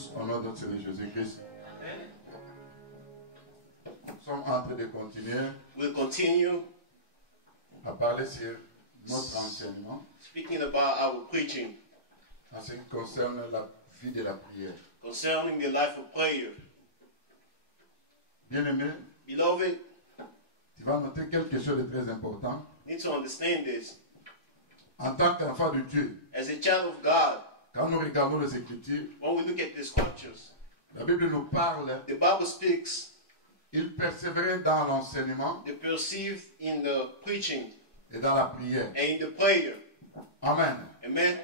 tous au nom de notre Seigneur Jésus-Christ. Nous sommes en train de continuer We'll continue à parler sur notre enseignement speaking about our preaching en ce qui concerne la vie de la prière. concerning the life of prayer. Bien-aimé, Beloved, tu vas noter quelque chose de très important. you need to understand this. En tant qu'enfant de Dieu, As a child of God, quand nous regardons les Écritures, when we look at the scriptures, la Bible nous parle, the Bible speaks, il persévérait dans l'enseignement they perceive in the preaching et dans la prière. and in the prayer. Amen. Amen.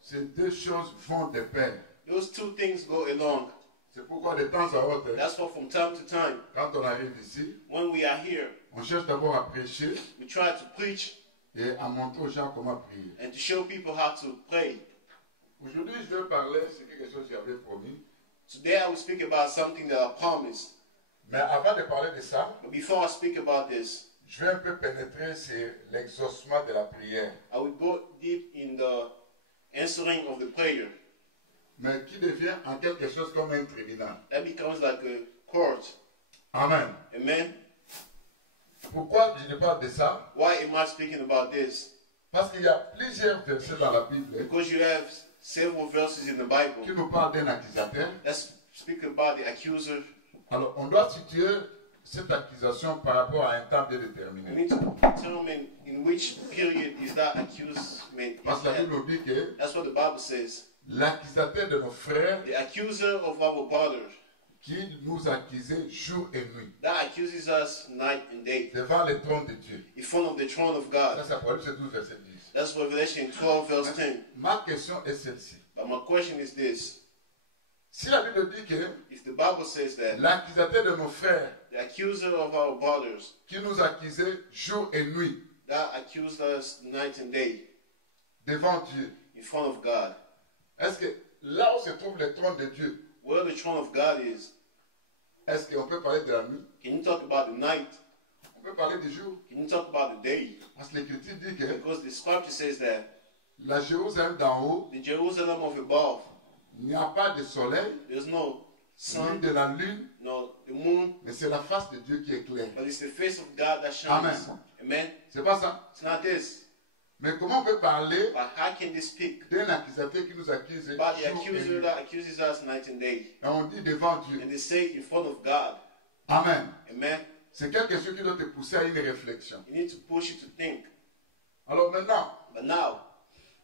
Ces deux choses vont de pair. Those two things go along. C'est pourquoi de temps à autre, That's why from time to time, quand on arrive ici, when we are here, on cherche d'abord à prêcher we try to preach et à montrer aux gens comment prier. and to show people how to pray. Aujourd'hui, je vais parler sur quelque chose que j'avais promis. Today I will speak about something that I promised. Mais avant de parler de ça, But before I speak about this, je vais un peu pénétrer sur l'exaucement de la prière, I will go deep in the answering of the prayer. mais qui devient en quelque chose comme un tribunal. That becomes like a court. Amen. Amen. Pourquoi je ne parle de ça? Why am I speaking about this? Parce qu'il y a plusieurs versets dans la Bible Because you have several verses in the Bible qui nous parlent d'un accusateur. that speak about the accuser. Alors, on doit situer cette accusation par rapport à un temps bien We déterminé. need to determine in which period is that accusement. Parce que la Bible nous dit que That's what the Bible says. l'accusateur de nos frères The accuser of our brothers qui nous accusait jour et nuit that accuses us night and day devant le trône de Dieu. in front of the throne of Ça, God. c'est Apocalypse 12, verset 10. That's Revelation 12 verse 10. Ma question est celle-ci. But my question is this. Si la Bible dit que If the Bible says that l'accusateur de nos frères the accuser of our brothers qui nous accusait jour et nuit that accused us night and day devant Dieu, in front of God, est-ce que là où se trouve le trône de Dieu, where the throne of God is, est-ce qu'on peut parler de la nuit? can you talk about the night? On peut parler du jour? Can you talk about the day? Parce que l'Écriture dit que Because the scripture says that la Jérusalem d'en haut, the Jerusalem of above, il n'y a pas de soleil, there's no ni sun, de la lune, no the moon, mais c'est la face de Dieu qui est claire. but it's the face of God that shines. Amen. Amen. C'est pas ça. It's not this. Mais comment on peut parler But how can they speak d'un accusateur qui nous accuse about the jour et accuser nuit? that accuses us night and day? Et on dit devant Dieu. And they say in front of God. Amen. Amen. C'est quelque chose qui doit te pousser à une réflexion. You need to push you to think. Alors maintenant, But now,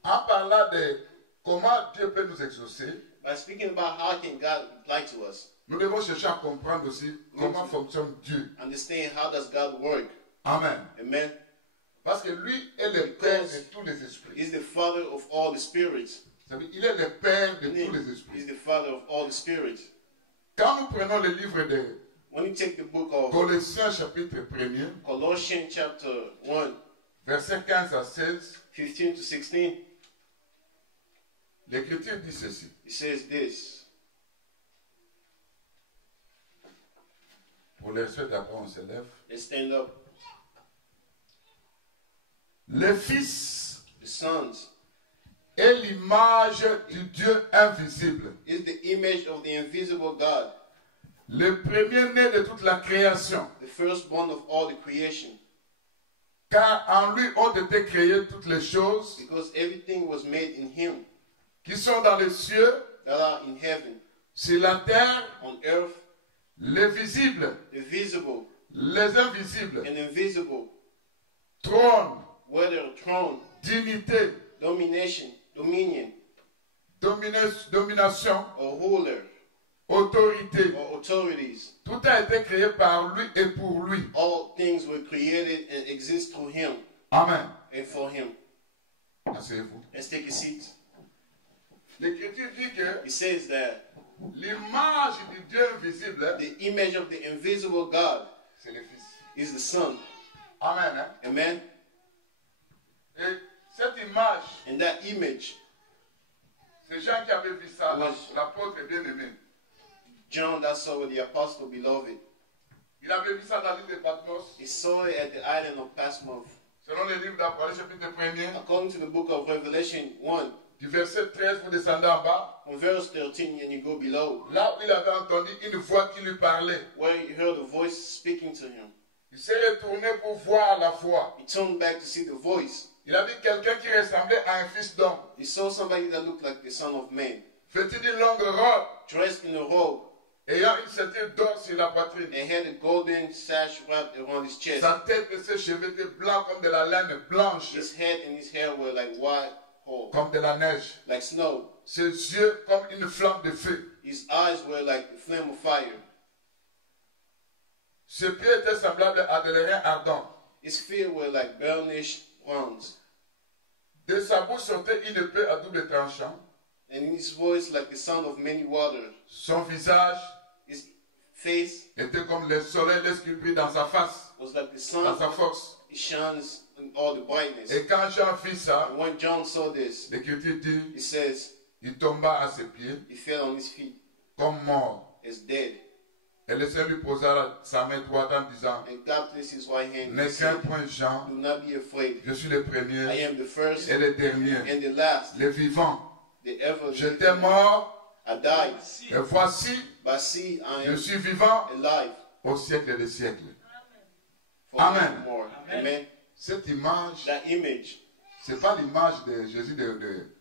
en parlant de comment Dieu peut nous exaucer, by speaking about how can God reply to us, nous devons chercher à comprendre aussi comment fonctionne Dieu. understand how does God work. Amen. Amen. Parce que lui est le Père de tous les esprits. He's the Father of all the spirits. C'est-à-dire, il est le Père de tous les He's esprits. the Father of all the spirits. Quand nous prenons le livre de When you take the book of Colossiens chapitre 1er, Colossians chapter 1, versets 15 à 16, 15 to 16, l'Écriture dit ceci. it says this. Pour les respect d'abord, on se lève. Let's stand up. Le Fils The sons est l'image du Dieu invisible, is the image of the invisible God, le premier-né de toute la création. the firstborn of all the creation. Car en lui ont été créées toutes les choses Because everything was made in him qui sont dans les cieux, that are in heaven, sur la terre, on earth, les visibles, the visible les invisibles, and invisible, trône, whether throne, dignité, domination, dominion, domination, or ruler, autorité. or authorities. Tout a été créé par lui et pour lui. All things were created and exist through him Amen. and for him. Asseyez-vous. Let's take a seat. L'Écriture dit que It says that l'image du Dieu invisible, the image of the invisible God c'est le Fils. is the Son. Amen. Hein? Amen. Et cette image, And that image, c'est Jean qui avait vu ça, Oui. l'apôtre bien-aimé. John that saw with the apostle beloved, Il avait vu ça dans l'île de Patmos. he saw it at the island of Patmos. Selon le livre d'Apocalypse chapitre 1er, According to the book of Revelation 1, Du verset 13, vous descendez en bas. From verse 13 and you go below, Là où il avait entendu une voix qui lui parlait. where he heard a voice speaking to him. Il s'est retourné pour voir la voix. He turned back to see the voice. Il a vu quelqu'un qui ressemblait à un fils d'homme. He saw somebody that looked like the Son of Man, Vêtu d'une longue robe, dressed in a robe, ayant une ceinture d'or sur la poitrine. and had a golden sash wrapped around his chest. Sa tête et ses cheveux étaient blancs comme de la laine blanche, His head and his hair were like white wool, comme de la neige. like snow. Ses yeux comme une flamme de feu. His eyes were like a flame of fire. Ses pieds étaient semblables à de l'airain ardent. His feet were like burnished bronze, De sa bouche sortait une épée à double tranchant. and in his voice like the sound of many waters. Son visage His face était comme le soleil lorsqu'il brille dans sa face, was like the dans sun. sa force. It shines in all the brightness. Et quand Jean vit ça, And when John saw this, l'Écriture dit, he says il tomba à ses pieds he fell on his feet comme mort. as dead. Et le Seigneur lui posa sa main droite en disant, And God placed his right hand and n'aie qu'un said, point Jean, do not be afraid. je suis le I premier am the first et le dernier, and the last, le vivant. the ever J'étais living. mort, I died, et voici, but see, I je am suis vivant alive au siècle des siècles. forevermore. Amen. Amen. Cette image, That image ce n'est pas l'image de Jésus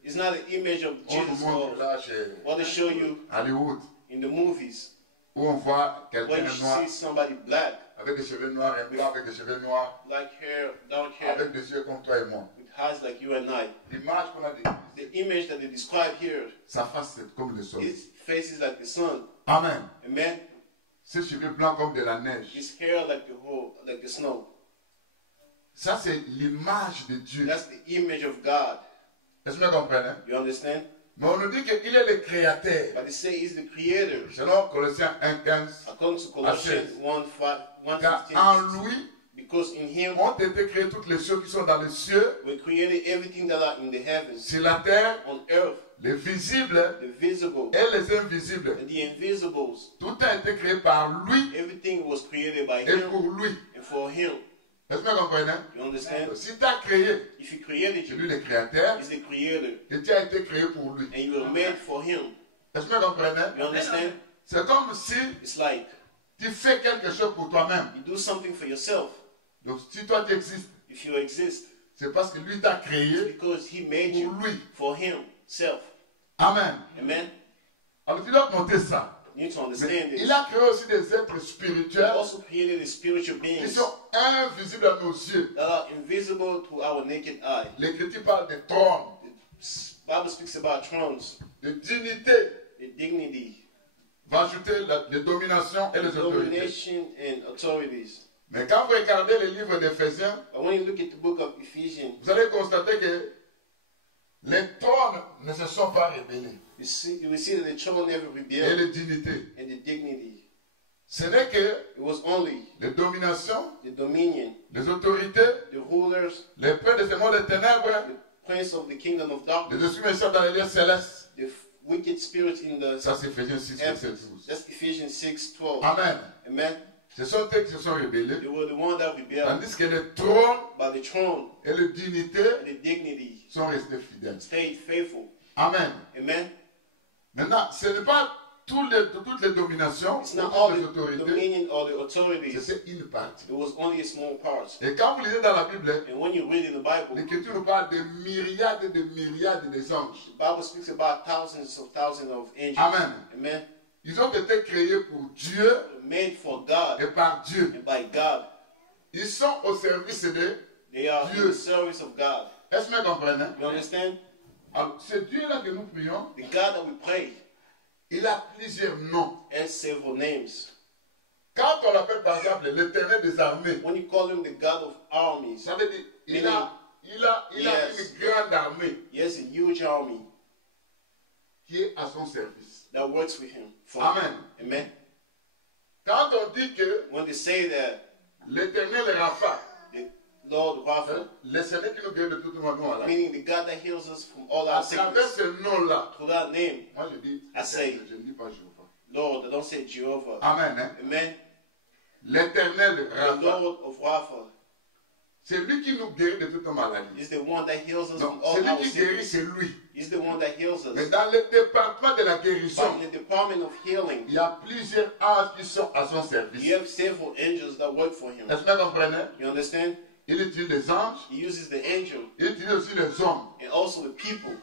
is not an image of on nous Jesus montre or là chez what they show you Hollywood, in the movies, où on voit when quelqu'un you noir, see somebody black, avec des cheveux noirs, un blanc avec des cheveux noirs, black hair, dark hair, avec des yeux comme toi et moi. with eyes like you and I. L'image qu'on a dit, The image that they describe here, sa face c'est comme le soleil. his face is like the sun. Amen. Amen. Ses cheveux blancs comme de la neige. His hair like the whole, like the snow. Ça c'est l'image de Dieu. That's the image of God. Est-ce que vous comprenez? You understand? Mais on nous dit qu'il est le créateur. But they say he's the creator. Selon Colossiens 1:15. According to Colossians 1:5, Car 1:15, en lui because in him ont été créées toutes les choses qui sont dans les cieux, we created everything that are in the heavens, sur la terre, on earth, les visibles the visible et les invisibles. and the invisibles. Tout a été créé par lui Everything was created by et him pour lui. and for him. Est-ce que vous comprenez? You understand? Si tu as créé, If he created c'est you, lui le créateur, he's the creator, et tu as été créé pour lui. and you were made for him. Est-ce que vous comprenez? You understand? C'est comme si It's like tu fais quelque chose pour toi-même. you do something for yourself. Donc si toi tu existes, If you exist, c'est parce que lui t'a it's créé because he made pour you lui. for himself. Amen. Amen. Alors tu dois noter ça. You need to Mais understand this. il a créé aussi des êtres He spirituels also created the spiritual qui beings sont invisibles à nos yeux. that are invisible to our naked eye. L'Écriture parle de trône, The Bible speaks about thrones, de dignité, the dignity, va ajouter les dominations et les autorités. domination, and authorities. Mais quand vous regardez le livre d'Éphésiens, But when you look at the book of Ephesians, vous allez constater que les trônes ne se sont pas révélés. you will see that the throne never Et rebelled les dignités. and the dignity. Ce n'est que It was only les dominations, the dominion, les autorités, the rulers, les princes de ce monde des ténèbres, the prince of the kingdom of les darkness, esprits méchants dans les lieux célestes. the wicked spirits in the Ça c'est Éphésiens 6, verset heavens. 12. That's Ephesians 6:12. Amen. Amen. Ce sont eux qui se sont révélés. They were the ones that rebelled, Tandis que les trônes but the throne et les dignités and the dignity sont restés fidèles. stayed faithful. Amen. Amen. Maintenant, ce n'est pas toutes les dominations, It's ou not all toutes les the autorités, dominion or the authorities. c'était une partie. It was only a small part. Et quand vous lisez dans la Bible, And when you read in the Bible, l'Écriture nous parle de myriades et de myriades des anges. the Bible speaks about thousands of angels. Amen. Amen. Ils ont été créés pour Dieu Made for God et par Dieu. and by God. Ils sont au service de... They are in Dieu. the service of God. Est-ce que vous comprenez? You understand? Alors, ce Dieu-là que nous prions, The God that we pray il a plusieurs noms. has several names. Quand on l'appelle par exemple l'Éternel des armées, When you call him the God of armies, ça veut dire il a Yes. une grande armée he has a huge army qui est à son service. that works with him. For Amen. him. Amen. Quand on dit que When they say that l'Éternel Rapha, the Lord Rapha, le Seigneur qui nous guérit de tout le monde, meaning the God that heals us from all à our travers sickness, ce nom-là, through that name, moi je dis, I say- je ne dis pas Jéhovah. Lord, I don't say Jehovah. Amen. Hein? Amen. L'Éternel The Rapha, Lord of Rapha c'est lui qui nous guérit de toute maladie. is the one that heals us Donc, from all celui our qui guérit, sickness. c'est lui. He's the one that heals Mais us. dans le département de la guérison, But in the department of healing, il y a plusieurs anges qui sont à son you service. have several angels that work for him. Est-ce que vous comprenez? You understand? Il utilise les anges, He uses the angel il utilise aussi les hommes. and also the people.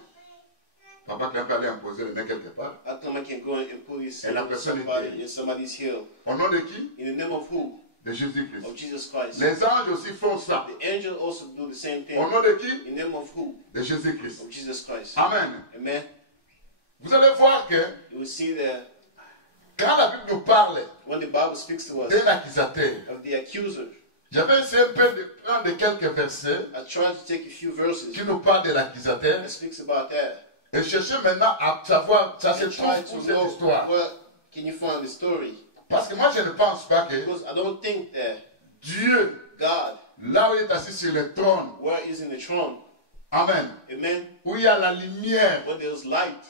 Papa qui peut aller imposer le nez quelque part. How come I can go and put his Et la on personne est somebody guérie. and somebody's healed? Au nom de qui? In the name of who? De Jésus-Christ. Of Jesus Christ. Les anges aussi font ça. The angel also do the same thing. Au nom de qui? In the name of who? De Jésus-Christ. Of Jesus Christ. Amen. Amen. Vous allez voir que You will see that quand la Bible nous parle when the Bible speaks to us d'un accusateur, of the accuser, j'avais essayé un peu de prendre quelques versets I tried to take a few verses qui nous parlent de l'accusateur that speaks about that. et chercher maintenant à savoir, ça se And trouve try où to cette know histoire. where can you find the story. Parce que moi je ne pense pas que Because I don't think that Dieu, God, là où il est assis sur le trône, where is in the throne, Amen, amen, où il y a la lumière, where there's light.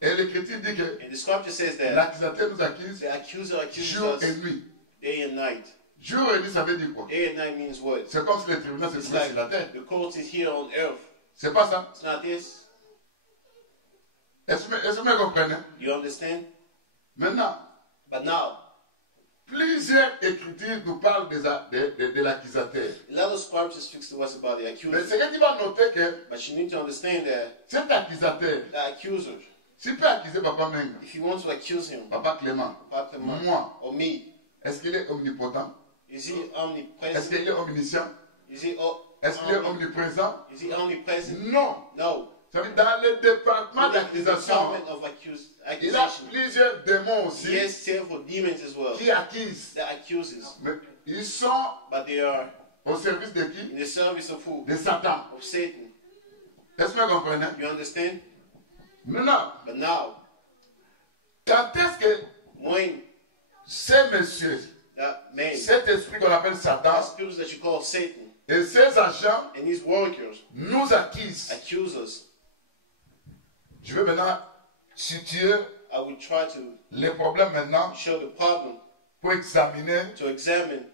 et l'Écriture dit que And the scripture says that l'accusateur nous accuse the accuser accuses jour et us nuit. day and night. Jour et nuit, ça veut dire quoi? Day and night means what? C'est comme si le tribunal se It's trouvait like sur la terre. the court is here on earth. C'est pas ça? It's not this. Est-ce que vous me comprenez? You understand? Maintenant, But now, plusieurs écritures nous parlent de l'accusateur. a lot of scripture speaks to us about the Mais accuser. c'est que tu vas noter que But you need to understand that cet accusateur, the accuser, s'il peut accuser Papa Menga, if you want to accuse him, Papa Clément, Papa Clement, moi, or me, est-ce qu'il est omnipotent? is he Est-ce omnipresent? qu'il est omniscient? Is he Est-ce qu'il est omniprésent? is he omnipresent? Non. No. Ça veut dire, dans le département In the d'accusation, department of il a accusation, plusieurs démons he aussi has several demons as well qui accusent. that accuses, Mais ils sont but they are au service de qui? in the service of who? De Satan. Of Satan. Est-ce que vous comprenez? You understand? Maintenant, But now, quand est-ce que when ces messieurs, that man, cet esprit qu'on appelle Satan, that spirit that you call Satan, et ses agents and his workers nous accusent? accuse us, Je vais maintenant situer I will try to les problèmes maintenant show the problem, pour examiner, to examine,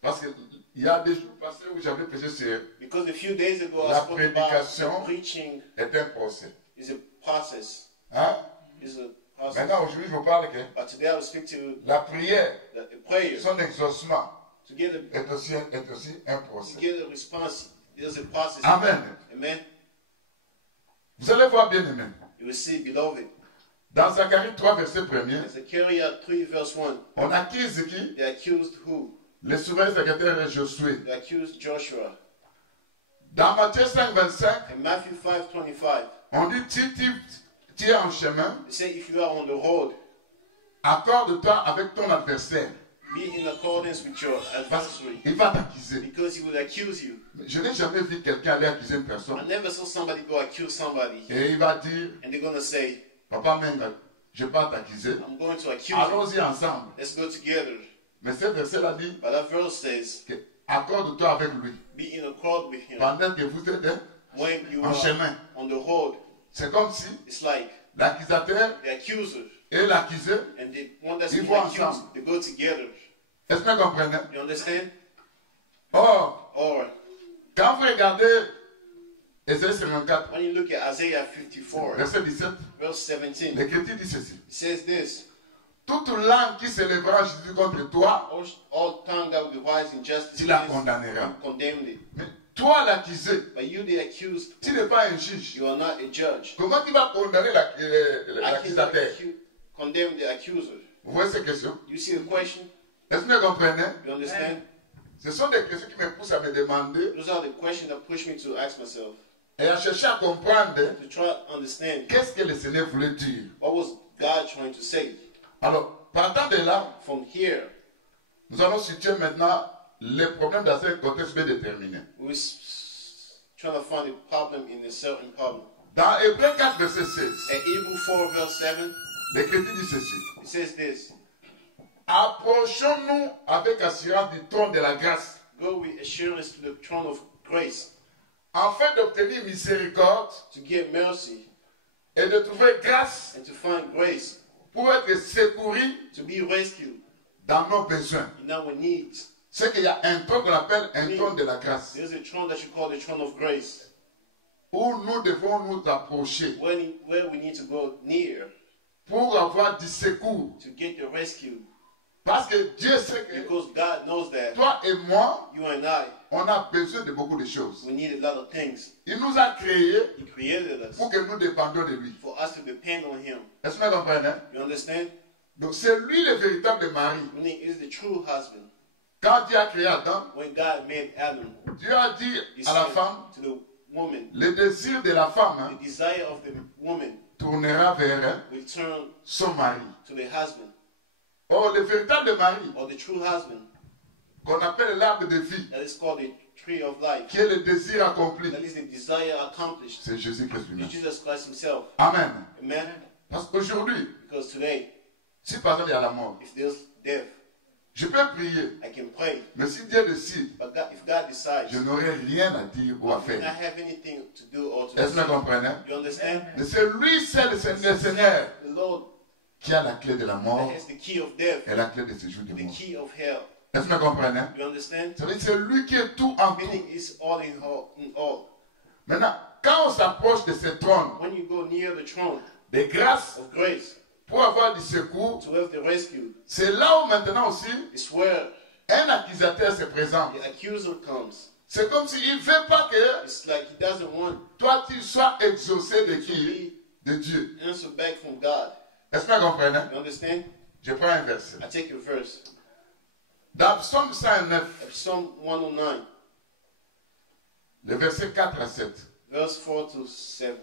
parce qu'il y a des jours passés où j'avais prêché sur because a few days ago I La spoke about prédication preaching est un procès. is a process. Hein? Is a process. Maintenant, aujourd'hui, je vous parle que But today I will speak to la prière, the prayer son exaucement to get a est aussi un procès. to get a response. There's a process. Amen. Amen. Vous allez voir bien aimé. You will see, beloved. Dans Zacharie 3, verset 1er, In Zechariah 3 verse 1, on accuse qui? they accused who? Le souverain secrétaire Josué. They accused Joshua. Dans Matthieu 5, 25, In Matthew 5:25, on dit tu es en chemin, they say if you are on the road, accorde-toi avec ton adversaire. be in accordance with your adversary, Il va t'accuser. because he will accuse you. Je n'ai jamais vu quelqu'un aller accuser une personne. I never saw somebody go accuse somebody, Et il va dire, and they're gonna say, Papa Menga, je ne vais pas t'accuser. I'm going to accuse you. Allons-y ensemble. Let's go together. Mais ce verset-là dit, But that verse says, que accorde-toi avec lui. be in accord with him Pendant que vous êtes when you en are chemin. on the road. C'est comme si It's like l'accusateur the accuser et l'accusé, and the one that's Ils being vont accused, ensemble. they go together. est-ce que vous comprenez? You understand? Or, Or quand vous regardez Ésaïe 54, when you look at Isaiah 54, verset 17, verse 17, l'Écriture dit ceci. it says this: Toute langue qui s'élèvera en Jésus contre toi, all tongue that will be wise in justice, tu la is condamneras. condemned it. Mais toi, l'accusé, But you, the accused, tu n'es pas un juge. you are not a judge. Comment tu vas condamner I cannot l'accusateur? condemn the accuser. Vous voyez ces questions? You see the question? Est-ce que vous comprenez? You understand? Ce sont des questions qui me poussent à me demander Those are the questions that push me to ask myself, et à chercher à comprendre to try to understand qu'est-ce que le Seigneur voulait dire. what was God trying to say. Alors, partant de là, From here, nous allons situer maintenant les problèmes dans un contexte bien déterminé. we're trying to find a problem in a certain problem. Dans Hébreux 4, verset 16, At Hebrew 4 verse 7, l'Écriture dit ceci. it says this: Approchons-nous avec assurance du trône de la grâce, go with assurance to the throne of grace, afin d'obtenir miséricorde to get mercy et de trouver grâce and to find grace, pour être secouru to be rescued dans nos besoins. in our needs. C'est qu'il y a un trône qu'on appelle un trône de la grâce. There's a throne that you call the throne of grace. où nous devons nous approcher where we need to go near pour avoir du secours. to get the rescue. Parce que Dieu sait que Because God knows that toi et moi, you and I, on a besoin de beaucoup de choses. we need a lot of things. Il nous a créés He created us pour que nous dépendions de lui. for us to depend on Him. Est-ce que vous comprenez? You understand? Donc c'est lui le véritable mari. Meaning, is the true husband. Quand Dieu a créé Adam, When God made Adam, Dieu a dit He à la said femme, to the woman, le désir de la femme the desire of the woman tournera vers will turn son mari. to the husband, Or le véritable mari, or the true husband, qu'on appelle l'arbre de vie, that is called the tree of life, qui est le désir accompli, that is the desire accomplished, c'est Jésus-Christ is lui-même. Jesus Christ Himself. Amen. Amen? Parce qu'aujourd'hui, Because today, si par exemple il y a la mort, if there's death, je peux prier, I can pray. mais si Dieu décide, But God, if God decides, je n'aurai rien à dire ou à I do not faire. have anything to do or to Est-ce que vous say. comprenez? You understand? Mais c'est lui seul, le Seigneur, The Lord qui a la clé de la mort that has the key of death, et la clé de séjour de the mort. key of hell. Est-ce que vous comprenez? You understand? Ça veut dire que c'est lui qui est tout en tout. Meaning it's all in all. Maintenant, quand on s'approche de ce trône When you go near the throne de grâce of grace pour avoir du secours, to have the rescue, c'est là où maintenant aussi it's where un accusateur se présente. the accuser comes. C'est comme s'il ne veut pas que It's like he doesn't want toi tu sois exaucé de to qui? be De Dieu. answered back from God. Est-ce que vous comprenez? You understand? Je prends un verset. I take a verse. Dans Psaume 109, Psalm 109, le verset 4 à 7. verse 4 to 7.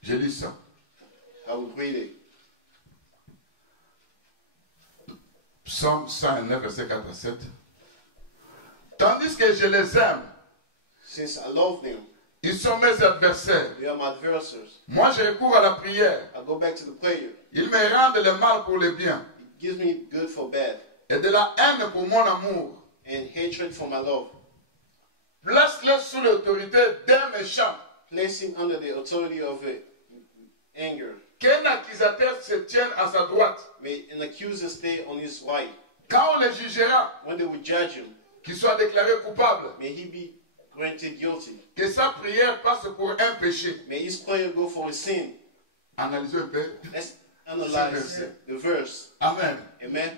Je lis ça. I will read it. Psaume 109, verset 4 à 7. Tandis que je les aime, Since I love them, ils sont mes adversaires. they are my adversaries. Moi, je recours à la prière. I go back to the prayer. Ils me rendent le mal pour le bien It gives me good for bad et de la haine pour mon amour. and hatred for my love. Place-les sous l'autorité d'un méchant. Placing under the authority of anger. Qu'un accusateur se tienne à sa droite. May an accuser stay on his right. Quand on le jugera, When they will judge him, qu'il soit déclaré coupable. may he be granted guilty. Que sa prière passe pour un péché. May his prayer go for a sin. Analysez un peu. Let's analyze the verse. Amen. Amen.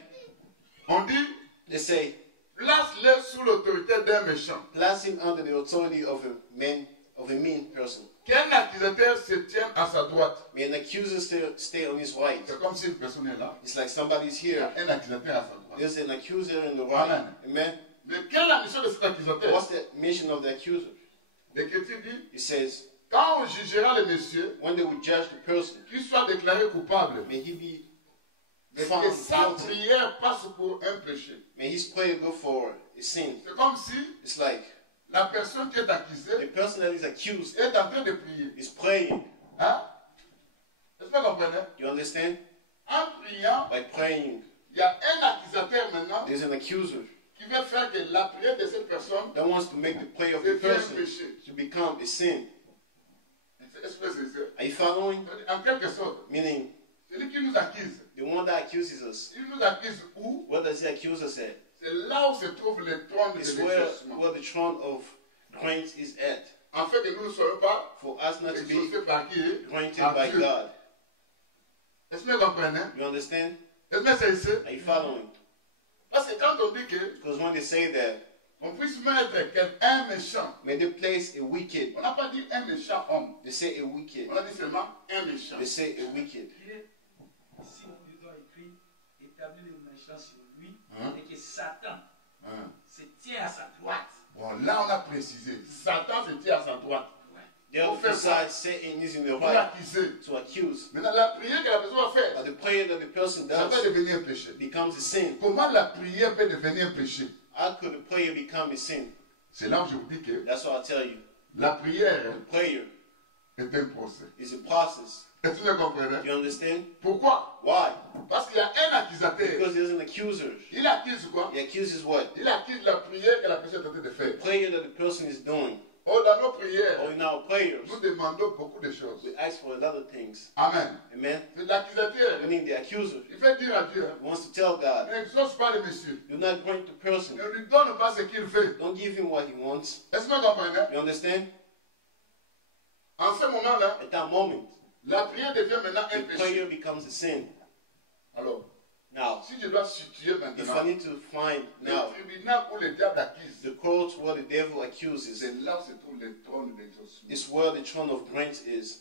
On dit, They say, place-les sous l'autorité d'un méchant. place him under the authority of a mean person. Qu'un accusateur se tienne à sa droite. May an accuser stay on his right. C'est comme si une personne est là. It's like somebody's Il y a here. un accusateur à sa droite. There's an accuser in the right. Amen. Amen. Mais quelle est la mission de cet accusateur? What's the mission of the accuser? L'Écriture dit, It says, quand on jugera le monsieur, when they will judge the person, qu'il soit déclaré coupable. may he be Mais found que sa guilty. prière passe pour un péché. May his prayer go for a sin. C'est comme si It's like la personne qui est the accusée person that is accused est en train de prier. is praying. Hein? Est-ce que vous comprenez? You understand? En priant, By praying, il y a un accusateur maintenant there's an accuser qui veut faire que la prière de cette personne that wants to make the prayer of the devienne un person péché. to become a sin. Est-ce que c'est ça? Are you following? En quelque sorte, Meaning, celui qui nous accuse, the one that accuses us, il nous accuse où? where does he accuse us at? C'est là où se trouve le trône de It's l'exaucement. where the throne of grace is at. En fait, que nous ne soyons pas For us not to be exaucés par qui? granted Par by Dieu. God. Est-ce que vous comprenez? You understand? Est-ce que c'est ici? Are you following? Parce que quand on dit que Because when they say that, on puisse mettre un méchant, may they place a wicked, on n'a pas dit un méchant homme, they say a wicked, on a dit seulement un méchant. they say a wicked. Ici, on doit écrire établir le méchant sur lui Hein? et que Satan Hein. se tient à sa droite. Bon, là on a précisé. Satan se tient à sa droite The other side, Satan is in the pour right l'accuser. to accuse. Maintenant, la prière que la personne va faire, But the prayer that the person ça does peut devenir un péché. becomes a sin. Comment la prière peut devenir un péché? How could a prayer become a sin? C'est là où je vous dis que That's what I tell you. la prière The prayer est un procès. is a process. Est-ce que vous comprenez? You understand? Pourquoi? Why? Parce qu'il y a un accusateur. Because there's an accuser. Il accuse quoi? He accuses what? Il accuse la prière que la personne est en train de The faire. prayer that the person is doing. Oh, dans nos prières, or in our prayers, nous demandons beaucoup de choses. we ask for a lot of things. Amen. Amen. L'accusateur, Meaning the accuser il fait dire à Dieu, wants to tell God, n'exauce pas le monsieur. do not grant the person. Ne lui donne pas ce qu'il veut. Don't give him what he wants. Est-ce que vous comprenez? You understand? En ce moment-là, At that moment, la prière devient maintenant un the péché. prayer becomes a sin. Alors, Now, si je dois situer if I maintenant need to find le now tribunal où le diable accuse, the court where the devil accuses, c'est là où se trouve le trône d'exaucement. is where the throne of grant is.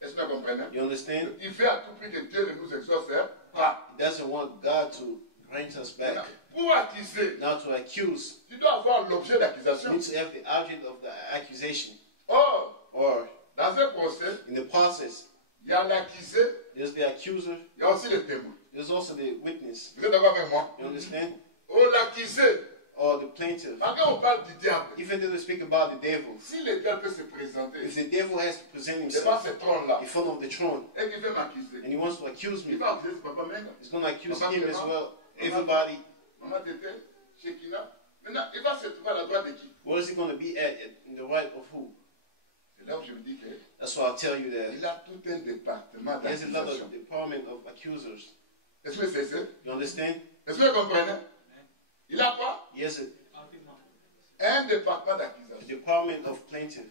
Est-ce que vous comprenez? You understand? Il fait à tout prix que Dieu ne nous exauce pas. He doesn't want God to grant us back. Maintenant, pour accuser, Now to accuse, tu dois avoir l'objet you d'accusation. need to have the object of the accusation. Or, Or dans un procès, in the process, il y a l'accusé, there's the accuser, il y a aussi le témoin. there's also the witness. Vous êtes d'accord avec moi? You understand? Oh, l'accusé, Or the plaintiff. quand on parle du diable, Even though they speak about the devil, si le diable peut se présenter if the devil has to present devant himself ce trône-là in front of the throne et qu'il veut m'accuser, and he wants to accuse il me, va accuser ce papa Menga, he's going to accuse Papa him Clément, as well. Papa Everybody, Maman Tété, Shekina. Maintenant, il va se trouver à la droite de qui? where is he going to be at? In the right of who? C'est là où je me dis qu'il That's why I'll tell you that a tout un département there's a lot d'accusation. of department of accusers. Est-ce que c'est ça? You understand? Est-ce que vous comprenez? Il a quoi? He has Un département a d'accusation. department of plaintiff.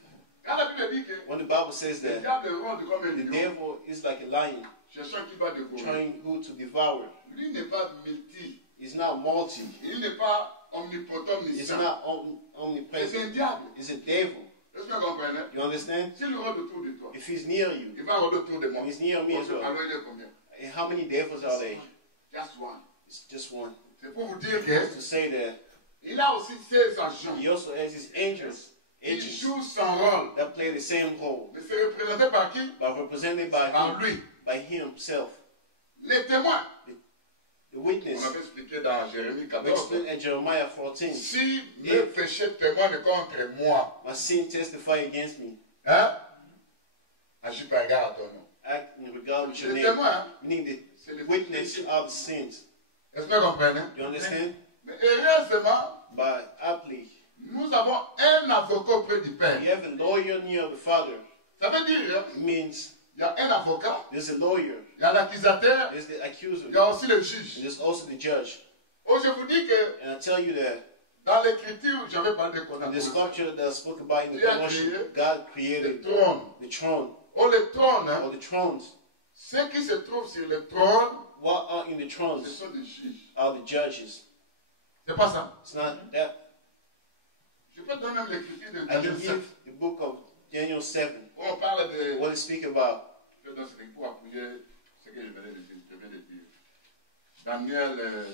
Quand la Bible dit que When the Bible says le that diable ronde comme un the lion, devil is like a lion cherchant qui va dévorer. trying who to devour, Lui n'est pas multi, he's not multi, il n'est pas omnipotent, he's omniscient. not C'est omnipresent, un diable. he's a devil. Est-ce que vous comprenez? You understand? S'il rôde autour de toi, If he's near you, il va rôder autour de moi. and he's near me as well, Alors il est combien? and how many devils are there? Just one. It's just one. C'est pour vous dire que To say that il a aussi ses agents. he also has his angels, Il agents joue son rôle. that play the same role, Mais c'est représenté par qui? but represented by Par him, lui. by himself. Les témoins. The On witness. avait expliqué dans Jérémie We 14. explained at Jeremiah 14. Si mes péchés témoignent contre moi, My sin testify against me. hein? Agis par égard à ton nom. Act in regard with your Les name. témoins, hein? Meaning C'est les the witness of the sins. Est-ce que vous comprenez? You understand? Mais heureusement, But happily, nous avons un avocat auprès du Père. you have a lawyer near the Father. Ça veut dire, It means il y a un avocat, there's a lawyer, il y a l'accusateur, there's the accuser, il y a aussi le and juge. there's also the judge. Oh, je vous dis que And I tell you that dans l'écriture, j'avais parlé de in the Colossiens, sculpture that I spoke about in the Dieu a Colossians, créé God le created trône. the throne, Oh, le trône, hein? or the thrones. Ceux qui se trouvent sur le trône, What are in the ce thrones sont des juges. are the judges. C'est pas ça. It's not that. Je peux donner même l'écriture de I Daniel can 7. give the book of Daniel 7, Où on parle de... what it speak about. Je donne ce pour appuyer ce que je viens de dire. Daniel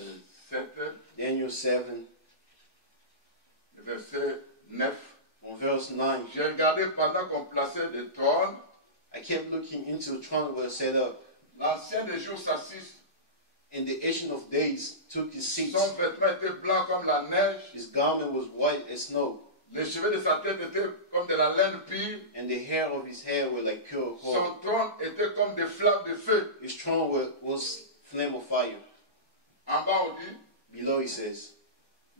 7, Daniel 7, le verset 9. on verse 9. J'ai regardé pendant qu'on plaçait des trônes. I kept looking into the throne where it set up. L'ancien des jours s'assit. And the Ancient of Days took his seat. Son vêtement était blanc comme la neige. His garment was white as snow, Les cheveux de sa tête étaient comme de la laine pure. and the hair of his head were like pure gold. Son trône était comme des flammes de feu. His throne was flame of fire. En bas, on dit, Below it says,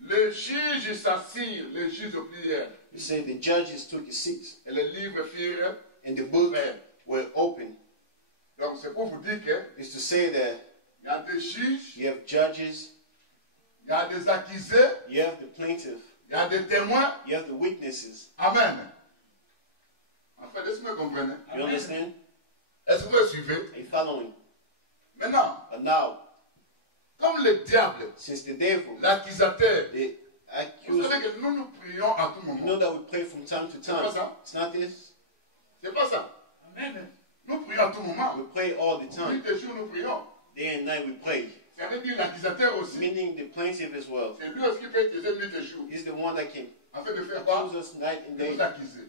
les juges s'assirent, les juges aux prières. it said the judges took his seats, Et les livres firent. and the books ouverts. were open. Donc c'est pour vous dire qu'il It's to say that y a des juges, you have judges, il y a des accusés, you have the plaintiff, il y a des témoins. you have the witnesses. Amen. En fait, est-ce que vous comprenez? You understand? Est-ce que vous me suivez? Are you following? Maintenant, But now, comme le diable, since the devil, l'accusateur, the vous accuser, savez que nous prions à tout you moment. know that we pray from time to time. It's not this. C'est pas ça. Amen. Nous prions à tout moment. We pray all the time. Nuit et jour, nous prions. Day and night we pray. Ça veut dire l'accusateur aussi. Meaning the plaintiff as well. C'est lui aussi qui peut utiliser nuit et jour. He's the one that can Afin de faire quoi? accuse us night and De day. nous accuser.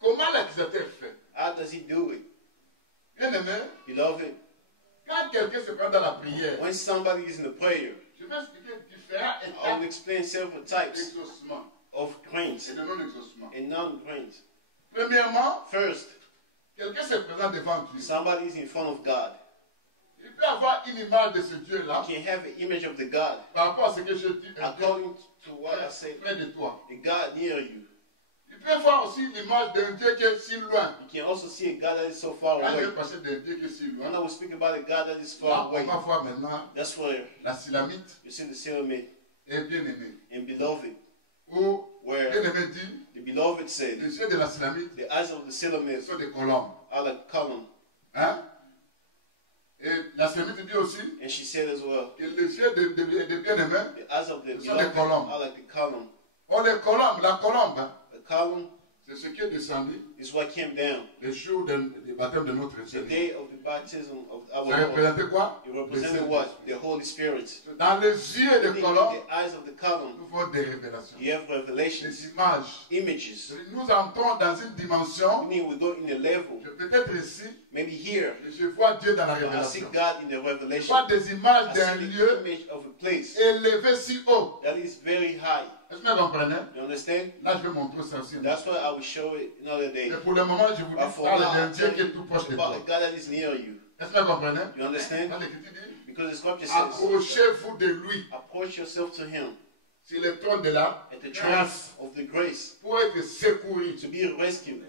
Comment l'accusateur fait? How does he do it? Bien aimé, Beloved, quand quelqu'un se prend dans la prière, when somebody is in the prayer, je vais expliquer différents I will étapes explain several types d'exaucement of grains et de non-exaucement. and non-grains. Premièrement, First, quelqu'un se présente devant Dieu. somebody is in front of God. Il peut avoir une image de ce Dieu-là You can have an image of the God par rapport à ce que je dis. Un Dieu according to what I said. près de toi. The God near you. Il peut voir aussi l'image d'un Dieu qui est si loin. You can also see a God that is so far Quand je away. vais passer d'un Dieu qui est si When I loin, will speak about a God that is là, far on away, va voir maintenant that's where la Silamite you see the Selamite est bien-aimée. and beloved, Où where bien-aimé dit, the beloved said, les yeux de la Silamite the eyes of the Selamite sont des colombes. are like column. Hein? Et la Silamite dit aussi And she said as well, que les yeux de bien-aimé, the eyes of the Ce sont des beloved colombes. are like the column. oh les colombes, la colombe, hein, The column c'est ce qui est descendu is what came down. le jour du baptême de notre The Seigneur. day of the baptism of our Ça Lord. représentait quoi? It Le represented Saint-Esprit. what? The Holy Spirit. Dans les yeux des In colombes, the eyes of the column, nous voyons des révélations, you have revelations, des images. images. Nous entrons dans une dimension, Meaning we go in a level, peut-être ici, maybe here, je vois Dieu dans la I see révélation. God in the Je revelation. vois des images I d'un see the lieu image of a place élevé si haut. that is very high. Est-ce que vous comprenez? You understand? Là, je vais montrer ça aussi. That's why I will show it another day. Mais pour le moment, je vous But for parle now, d'un I'm Dieu qui telling est tout you proche de about toi. a God that is near you. Est-ce que vous comprenez? You understand? Là, l'Écriture dit, Because the scripture says, approchez-vous de lui approach yourself to Him sur le trône de la at the throne grâce of the grace pour être secouru to be rescued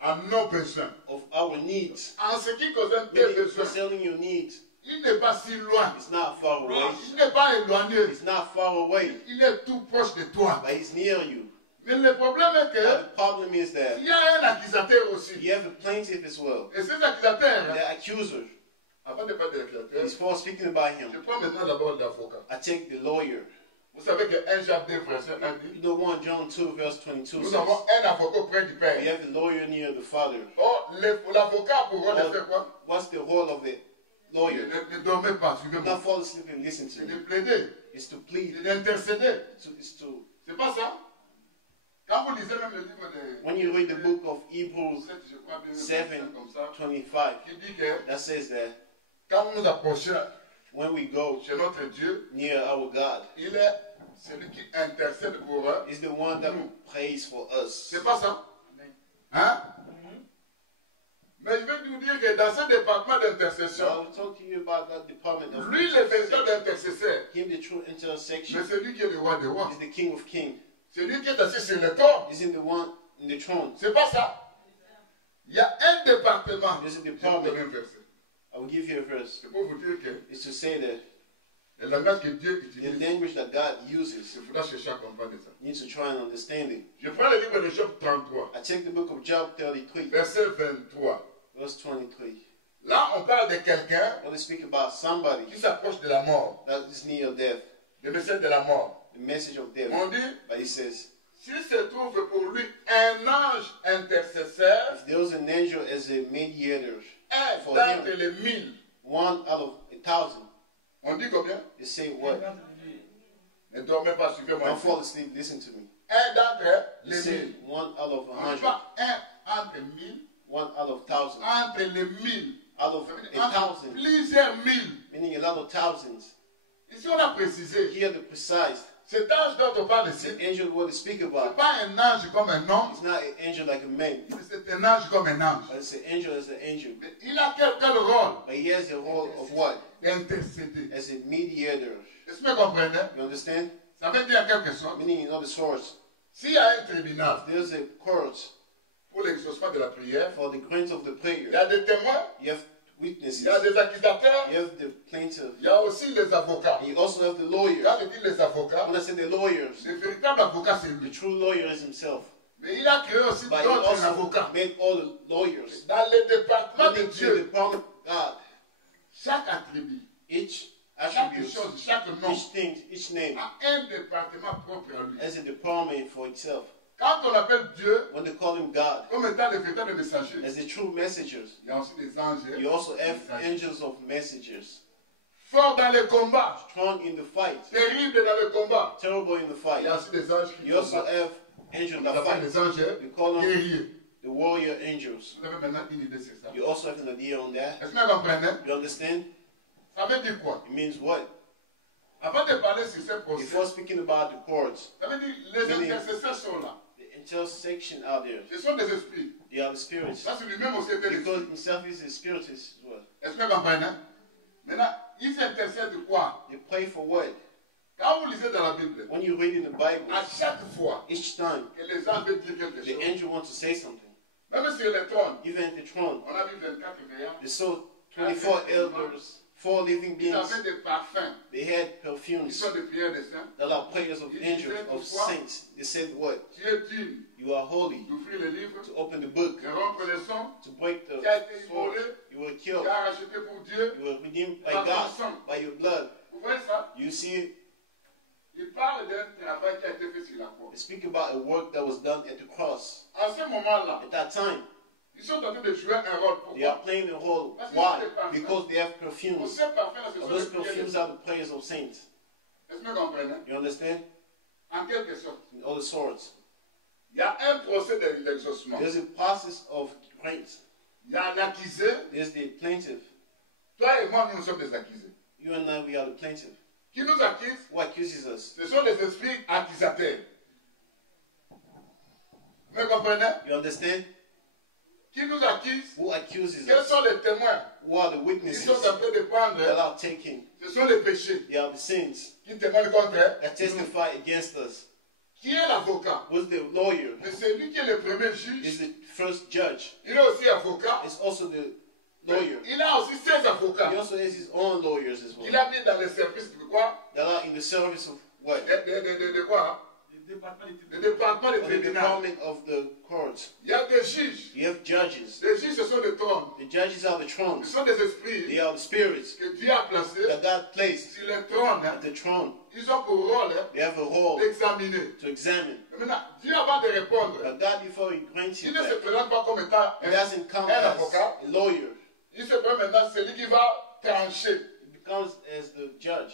à nos besoins. of our needs. En ce qui concerne tes Meaning besoins, concerning your needs, il n'est pas si loin. it's not far away. Il n'est pas éloigné. It's not far away, Il est tout proche de toi. but He's near you. Mais le problème est Now, que the problem is that il y a un accusateur aussi. you have a plaintiff as well. Et cet accusateur, The accuser. avant de parler de l'accusateur, Before speaking about je him, prends maintenant d'abord l'avocat. I take the lawyer. Vous savez que 1 Jean 2, verset 1 dit, You know 1 John 2 verse 22 nous says, avons un avocat auprès du we Père. have a lawyer near the Father. Or, l'avocat pour rôle de faire quoi? What's the role of the lawyer? Ne dormez pas, Not suivez-moi. fall asleep and listen to C'est de me. plaider, It's to plead. c'est d'intercéder. It's to C'est pas ça? Quand vous lisez même le livre de when you read the book of Hebrews 7, je crois bien, 7, comme ça, 25, qui dit que that says that quand nous nous approchons when we go chez notre Dieu, near our God, il est celui qui intercède pour eux. is the one that prays for us. C'est pas ça? Hein? Mais je vais vous dire que dans ce département So I d'intercession, will talk to you about that department of lui, le véritable intercesseur, him, the true mais intersection, c'est lui qui est le roi des rois. is the King of Kings. C'est lui qui est assis sur le trône. Isn't the one in the throne? C'est pas ça? Il y a un département. There's a Je vais vous department. donner un verset. I will give you a verse. C'est pour vous dire que It's to say that le langage que Dieu the utilise, language that God uses, il faudra chercher à comprendre ça. you need to try and understand it. Je prends le livre de Job 33, I take the book of Job 33, verset 23. verse 23. Là, on parle de quelqu'un I want to speak about somebody qui s'approche de la mort, that is near death, le message de la mort. the message of death. On dit, But he says, s'il se trouve pour lui un ange intercesseur, if there was an angel as a mediator, un For d'entre him. les 1000, one out of 1,000, on dit combien? they say what? Ne dormez pas, suivez-moi. Don't fall asleep, listen to me. Un d'entre They les say 1000. one out of On dit 100, pas un entre 1000, one out of 1,000, entre les 1000. out of Ça veut dire entre 1,000, plusieurs 1000. meaning a lot of thousands. Ici, on a précisé. Here the precise, Cet ange dont on parle ici, the angel what they speak ce n'est about, pas un ange comme un homme, it's not an angel like a man, mais c'est un ange comme un ange. but it's an angel as an angel. Mais il a quel rôle? But he has the role of what? Intercéder. As a mediator. Est-ce que vous comprenez? You understand? Ça veut dire en quelque sorte, Meaning in other source, s'il y a un tribunal there's a court pour l'exaucement de la prière, for the grant of the il y prayer. a des témoins, You have il witnesses, y a des accusateurs, you have the plaintiff, il y a aussi les avocats. and you also have the lawyers. Quand je dis les avocats, When I say the lawyers, le véritable avocat c'est the lui. true lawyer is himself. Mais il a créé aussi But he d'autres also avocats. made all the lawyers. Dans le département de Within the Dieu, department of God, chaque attribut, each chaque attribute, chose, chaque nom each thing, each name a un département propre à lui. has a department for itself. Quand on appelle Dieu When they call him God, comme étant le véritable messager, as the true messengers, il y a aussi des anges. you also have messagers. angels of messengers. Fort dans le combat, Strong in the fight, terrible dans le combat. terrible in the Il y a fight. aussi des anges qui You also combattent. have angels On that appelle fight. les anges We call them guerriers. the warrior angels. Vous avez maintenant une idée sur ça. You also have an idea on that. Est-ce que vous comprenez? You understand? Ça veut dire quoi? It means what? Avant de parler sur ces procès, Before speaking about the courts, ça veut dire les intercesseurs sont là. the intersection out there, Ce sont des esprits. they are the spirits. Ça, c'est lui-même aussi était Because l'esprit. himself is a spirit as well. Est-ce que vous comprenez? Maintenant, ils intercèdent quoi? They pray for what? Quand vous lisez dans la Bible, When you read in the Bible, à chaque fois each time que les anges veulent dire quelque the chose, angel wants to say something, même sur le trône, even at the throne, on a vu 24 veillants, they saw 24 elders, 4 living ils beings. avaient des parfums, They had ils perfumes sont des prières des saints. that are prayers of angels, of saints. They said what? Tu es digne You are holy d'ouvrir le livre, to open the book, de rompre les sons, to break the qui a été sword. immolé, You were qui killed. a racheté pour Dieu. You were redeemed by Par God, ton sang. by your blood. Vous voyez ça? You see it? Il parle d'un travail qui a été fait sur la croix. They speak about a work that was done at the cross. En ce moment-là, At that time, ils sont en train de jouer un rôle. they are Pourquoi? playing a role. Parce que Why? c'est parfum. Because they have Pour perfumes. ces parfums-là, ce sont Those des prières des perfumes saints. are the prayers of saints. Est-ce que vous comprenez? You understand? En quelque sorte, In other sorts. il y a un procès d'exaucement. There's a process of grace. Il y a l'accusé. There's the plaintiff. Toi et moi, nous sommes des accusés. You and I, we are the plaintiff. Qui nous accuse? Who accuses us? Ce sont des esprits accusateurs. Vous me comprenez? You understand? Qui nous accuse? Who accuses Quels us? sont les témoins? Who are the Qui witnesses sont en train de prendre? that are taking? Ce sont les péchés They are the sins qui témoignent contre that nous. testify against us. Qui est l'avocat? Who's the lawyer? Mais c'est lui qui est le premier Is juge. the first judge. Il est aussi avocat. It's also the lawyer. Il a aussi ses avocats. He also has his own lawyers as Il well. a mis dans le service de quoi? That are in the service of what? De quoi? Le département des Le tribunaux. département des Of the tribunaux. department of the courts. Il y a des juges. You have judges. Les juges, ce sont des trônes. The judges are the Ce thrones. sont des esprits They are the spirits que Dieu a placés that God placed sur le trône. at the throne. Ils ont pour rôle They have a role d'examiner. to examine. Maintenant, Dieu, avant de répondre, But God, before He grants il you ne se that, présente pas comme étant He doesn't come un as avocat. a lawyer. Il se présente maintenant celui qui va trancher. He becomes as the judge.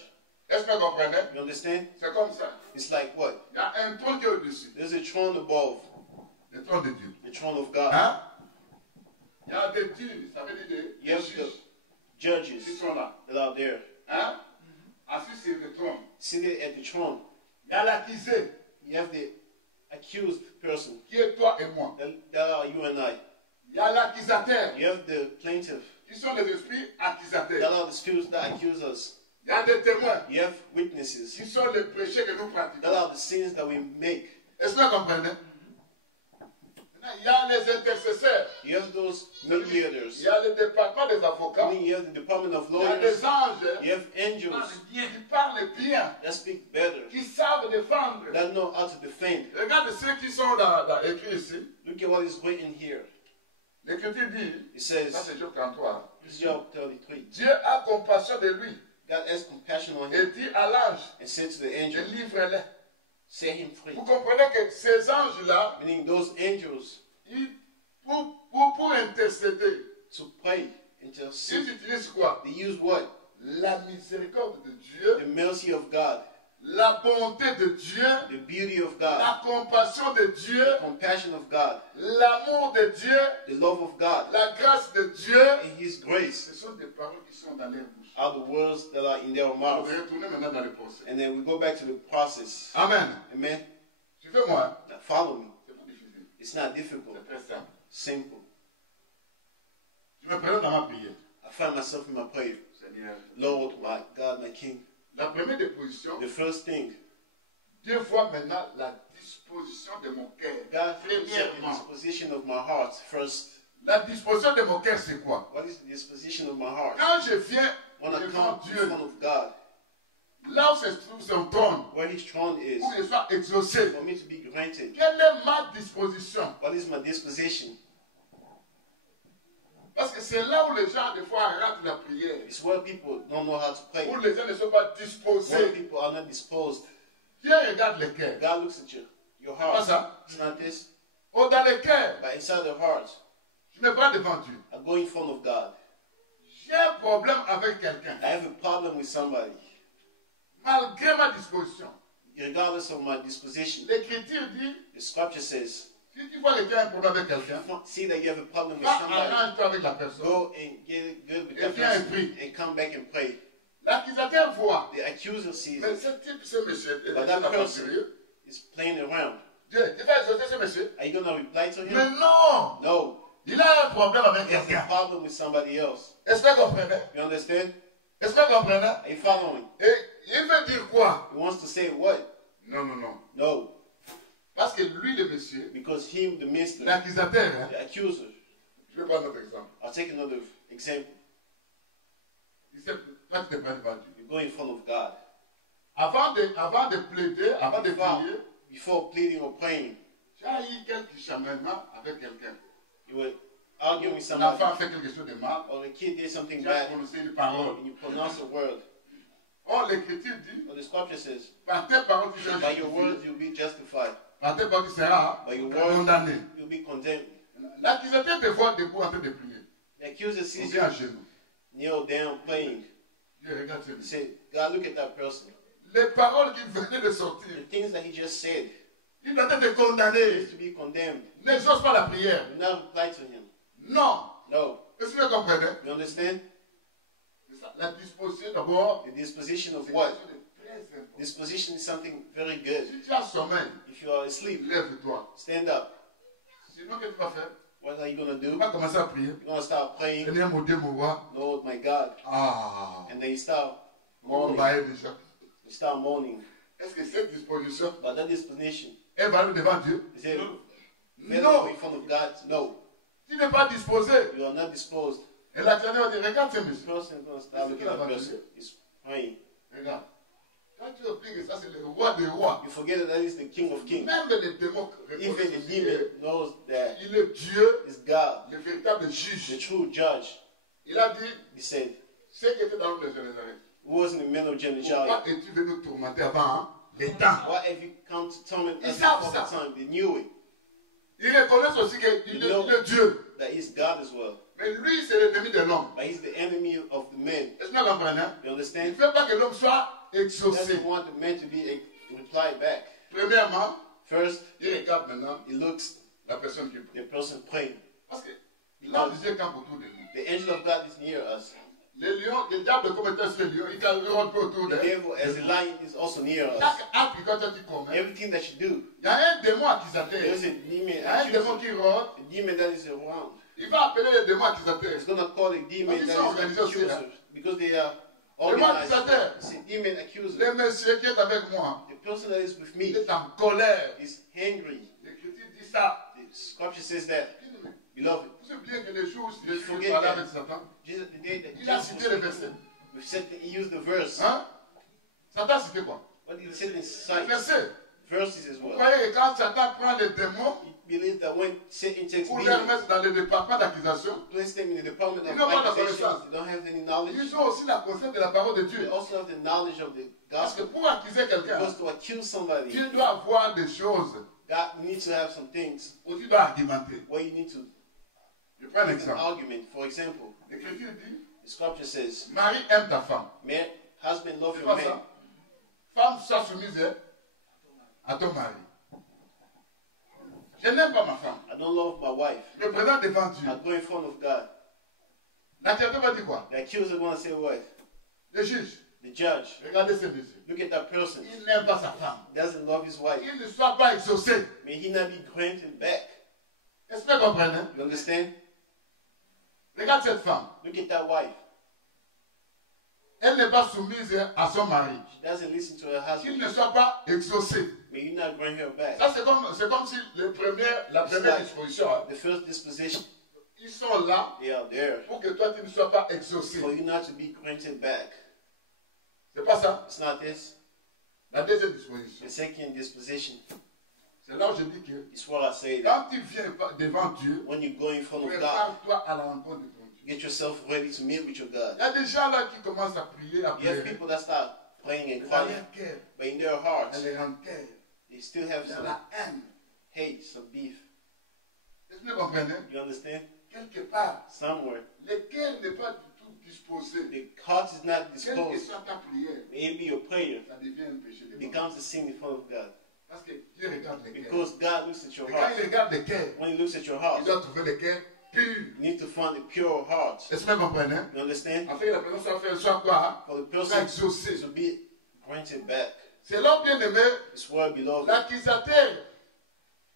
Est-ce que vous comprenez? You understand? C'est comme ça. It's like what? Il y a un trône qui est au-dessus. There's a throne above, Le trône de Dieu. the throne of God. Hein? Il y a des juges, ça veut dire des You have the juges qui judges sont là. that are there, Hein? Assis sur le trône. seated at the throne. Il y a l'accusé, You have the accused person, qui est toi et moi. that are you and I. Il y a l'accusateur, You have the plaintiff, qui sont les esprits that accusateurs. are the spirits that accuse us. Il y a des témoins, You have witnesses, qui sont les péchés que nous that pratiquons. are the sins that we make. Est-ce que vous comprenez? Maintenant, il y a les intercesseurs. You have those mediators. Il y a le département des avocats. Then you have the department of Il y a lawyers. des anges You have Parle angels bien. qui parlent bien, that speak better, qui savent défendre. that know how to defend. Regarde ceux qui sont écrits ici. Look at what is written here. L'Écriture dit, It ça says, c'est Job 33, this is Job 33. Dieu a compassion de lui God has compassion on et him dit à l'ange, and said to the angel, délivre-les. set him free. Vous comprenez que ces anges-là, Meaning those angels, pour intercéder, to pray, ils intercede. utilisent quoi? They use what? La miséricorde de Dieu, The mercy of God, la bonté de Dieu, the beauty of God, la compassion de Dieu, the compassion of God, l'amour de Dieu, the love of God, la grâce de Dieu. and His grace Ce sont des paroles qui sont dans leur bouche. are the words that are in their On mouth. va retourner maintenant dans le procès. And then we go back to the process. Amen. Amen. Suivez-moi. Hein? Now follow me. C'est pas difficile. It's not difficult. C'est très simple. Simple. Je me présente dans ma prière. I find myself in my prayer. Seigneur. Lord, my God, my King. La première des positions, The first thing, Dieu voit maintenant la disposition de mon cœur. God looks at the Premièrement, disposition of my heart first. la disposition de mon cœur, c'est quoi? What is the disposition of my heart? Quand je viens When I devant come in Dieu, front of God, là où se trouve son trône, where His throne is, où il soit exaucé, for me to be granted, quelle est ma disposition? what is my disposition? Parce que c'est là où les gens, des fois, ratent la prière. It's where people don't know how to pray. Où les gens ne sont pas Where disposés. people are not disposed. Dieu regarde le cœur. God looks at your Pas heart. ça? It's not this. Oh, dans le cœur, But inside the heart, je me bats devant Dieu. I go in front of God. J'ai un problème avec quelqu'un. I have a problem with somebody, Malgré ma disposition. regardless of my disposition. L'Écriture dit, The scripture says, si tu vois que tu as un problème avec quelqu'un, see that you have a problem with va somebody, arrange-toi avec la personne. go and get it good with Et that viens et person prie. and come back and pray. L'accusateur voit. The accuser sees Mais it. ce type, ce monsieur, But est that pas person sérieux. is playing around. Dieu, il va exaucer ce monsieur. Are you going to reply to Mais him? non, No. il a un problème avec He has a quelqu'un. problem with somebody else. Est-ce que vous comprenez? You understand? Est-ce que vous comprenez? Are you following? Et il veut dire quoi? He wants to say what? Non, non, non. No. Parce que lui, le monsieur, Because him, the minister, l'accusateur, hein, the accuser. je vais prendre un autre exemple. I'll take another example. Il sait, toi, tu te prends devant Dieu. You go in front of God. Avant de plaider, avant de prier, Before pleading or praying, tu as eu quelques chamanements avec quelqu'un. you were arguing with L'enfant somebody, a fait quelque chose de mal, or the kid did something tu as bad, prononcé une parole. and you pronounce a word. Or, l'Écriture dit, Or the scripture says, par tes paroles, tu seras by your justifié. words you'll be justified. Par tes paroles, tu seras By your words condamné. you'll be condemned. L'accusateur te voit debout en train de prier. The accuser Ou sees bien à you genoux. kneel down praying. Dieu regarde He celui. said, God, look at that person. Les paroles qu'il venait de sortir, The things that he just said, il doit être he condamné. is to be condemned. N'exauce pas la prière. Do not reply to him. Non. No. Est-ce que vous comprenez? You understand? C'est ça. La disposition d'abord, The disposition of c'est what? quelque chose de très important. Disposition is something very good. Si tu as sommeil, If you are asleep, lève-toi. stand up. Sinon, qu'est-ce que tu vas faire? What are you going to Tu do? vas commencer à prier. You're going to start praying, Seigneur, mon Dieu, mon roi. Lord, my God. Ah. And then you start On mourning. va aller déjà. You start mourning. Est-ce que cette disposition But that disposition, est valable devant Dieu? is it Non. valid in front of God? No. Tu n'es pas disposé. You are not disposed. Et l'accusateur va dire, regarde ce This monsieur. person is going to start looking at the person. He's praying. Regarde. Quand tu oublies que ça, c'est le roi des rois. You forget that is the King of Kings. Même les démons Even the reconnaissent demon qu'il knows that est Dieu, is God, le véritable the juge. true judge. Il a dit, He said, ceux qui étaient dans le Jérusalem, who was in the men of pourquoi Gennesaret? es-tu venu nous tourmenter avant hein, les temps? Why have you come to torment us Ils savent before the ça. time? They knew it. Ils reconnaissent aussi qu'il est Dieu. That he's God as well. Mais lui, c'est l'ennemi de l'homme. But he's the enemy of the men. Est-ce que vous comprenez? You Il ne understand? veut pas que l'homme soit He exaucé. doesn't want the men to be reply back. Premièrement, First, il regarde maintenant he looks la personne qui prie. the person praying. Parce que l'ange de Dieu campe autour de nous. The angel of God is near us. Les lions, les diables comme étant sur les lions, ils campent autour The de devil, as a nous. lion, is also near us. Chaque acte que tu commets, Everything that you do, il y a un démon accusateur. there is a Il demon, y a un démon qui rôde. a demon that is around. Il va appeler les démons accusateurs. It's going to call a demon Ils that sont is organisés aussi, accuser, hein. because they are Démon organized. accusateur. It's a demon accuser. Le monsieur qui est avec moi, The person that is with il me est en colère. is angry. L'Écriture dit ça. The scripture says that. Bien-aimé, Beloved, vous oubliez que les jours où Jésus Forget parlait that. avec Satan, Jesus, the day that il a Jesus cité le was verset. we said that he used the verse. Hein? Satan a cité quoi? What did he say in Le sight? verset. Verses as Vous well. croyez que quand Satan prend les démons He believed that when Satan takes pour les demons, remettre dans le département d'accusation, place them in the department Ils of n'ont pas la accusations, connaissance. they don't have any knowledge. ils ont aussi la conscience de la parole de They Dieu. also have the knowledge of the Parce que gospel. pour accuser quelqu'un, Because to accuse somebody, tu dois avoir des choses God needs to have some things où tu dois argumenter. where you need to Je prends un give an exemple. argument. For example, L'Écriture dit, the scripture says, Marie aime ta femme. man, husband, love C'est your pas man. ça. Femme, sois soumise hein, à ton mari. Je n'aime pas ma femme. I don't love my wife. Je me présente devant Dieu. I go in front of God. L'accusateur va dire quoi? The accuser going to say what? Le juge. The judge. Regardez ce monsieur. Look at that person. Il n'aime pas sa femme. Doesn't love his wife. Il ne soit pas exaucé. May he not be granted back. Est-ce que vous comprenez? You understand? Regarde cette femme. Look at that wife. Elle n'est pas soumise à son mari. She doesn't listen to her Qu'il husband. ne soit pas exaucé. May you not grant her back. Ça, c'est comme si la première disposition, hein, The first disposition, ils sont là they are there pour que toi, tu ne sois pas exaucé. for you not to be granted back. C'est pas ça. It's not this. La deuxième disposition. The second disposition C'est là où je dis que is what I say that quand tu viens devant Dieu, when you go in front of God, prépare-toi à la rencontre de ton Dieu. get yourself ready to meet with your God. Il y a des gens là qui commencent à prier, à You have pleurer. people that start praying and Dans crying, leur cœur, but in their hearts, dans leur rancœur, they still have dans some la haine. hate, some beef. Est-ce que vous comprenez? You understand? Quelque part, Somewhere, le cœur n'est pas du tout disposé. the heart is not Quelle que disposed. soit ta prière, Maybe your prayer ça devient un péché de mort. becomes a sin in front of God. Parce que Dieu regarde le cœur. Because God looks at your Et quand heart. il regarde le cœur, When He looks at your il heart, doit trouver le cœur pur. you need to find a pure heart. Est-ce que vous comprenez? You understand? Afin que la personne soit faite, soit quoi? For the Soit person exaucée. to be granted back. C'est l'homme bien-aimé, It's word, beloved. l'accusateur.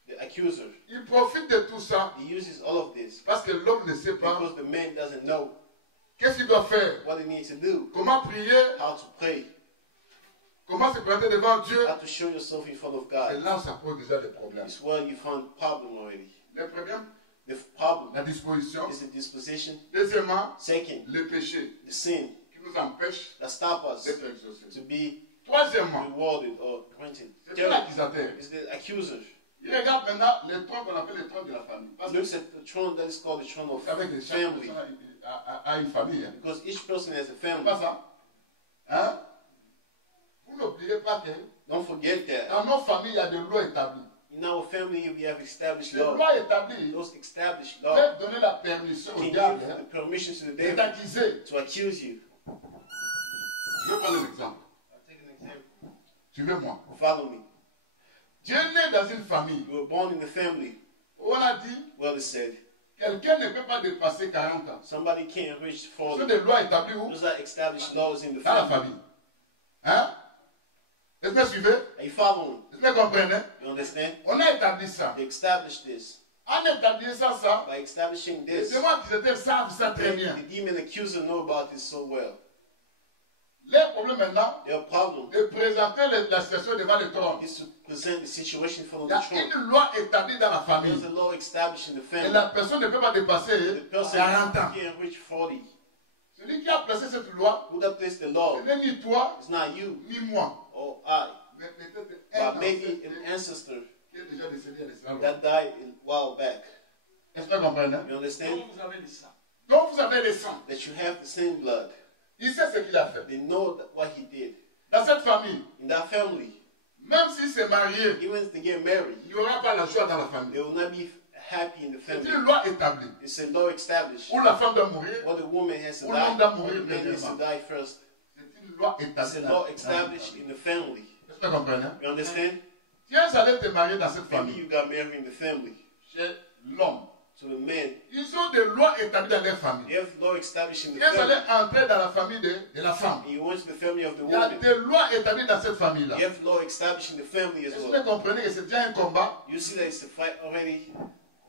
The accuser, Il profite de tout ça he uses all of this parce que l'homme ne sait pas because the man doesn't know Qu'est-ce qu'il doit faire? what he needs to do, Comment prier? how to pray, Comment se présenter devant Dieu? how to show yourself in front of C'est God. là où ça pose déjà des problèmes. It's where you find problem already. Les problèmes, The problem la disposition. is the disposition. Deuxièmement, Second, le péché the sin qui nous empêche that stop us d'être exaucés. to be Troisièmement, rewarded or granted. c'est Third l'accusateur. is the accuser. Il regarde maintenant les trônes qu'on appelle les trônes de la famille. Parce que Looks at the throne that is called the throne of avec les chaque family. personne a une famille. Hein. Because each person has a C'est family. pas ça? Hein? Vous n'oubliez pas que Don't forget that. dans nos familles, il y a des lois établies. In our family, we have established Les law. lois établies Those established law peuvent donner la permission can au give diable the hein, permission to the de devil t'accuser. to accuse you. Je vais prendre un exemple. I'll take an example. Suivez-moi. Follow me. Tu es né dans une famille. You were born in a family. On a dit, Well, it said, quelqu'un ne peut pas dépasser 40 ans. somebody can't reach Ce sont 40. des lois établies où? Those are established laws in the Dans la family. famille. Hein? Est-ce que vous suivez? Are you following? Est-ce que vous comprenez? You understand? On a établi ça. They established this. En établissant ça, By establishing les this, démons accusateurs savent ça très bien. the demon accuser know about this so well. Les problèmes maintenant, Their problem de présenter la situation devant le trône. is to present the situation for Il y the a throne. une loi établie dans la famille. There's a law established in the Et family. la personne ne peut pas dépasser The person 40 ans. can't reach 40. Celui qui a placé cette loi, Who that placed the law? ce n'est ni toi, It's not you ni moi. or I, Mais peut-être un but maybe ancêtre an ancestor qui est déjà décédé à l'islam. that died a while back. Est-ce que vous comprenez? You understand? Donc vous avez le sang. Donc vous avez le sang. That you have the same blood. Il sait ce qu'il a fait. They know that what he did. Dans cette famille, In that family, même s'il s'est marié, even if they get married, il n'y aura pas la joie dans la they famille. will not be happy in the C'est family. une loi établie. It's a law established. Où la femme doit mourir, Or the woman has to Ou l'homme die, doit or mourir the man has to premièrement. die first. c'est une loi It's établie. a dans- law dans la established famille. in the family. Est-ce que vous comprenez? You understand? Tu es allé te marier dans cette Maybe famille. you got married in the family. Chez l'homme. So the man, Ils ont des lois établies dans leur famille. they have law established in Tu the es allé family. entrer dans la famille de la femme. And you went to the family of the Il y a woman. des lois établies dans cette famille-là. You have law established in the family as Est-ce que well. vous comprenez que c'est déjà un combat? You see that it's a fight already.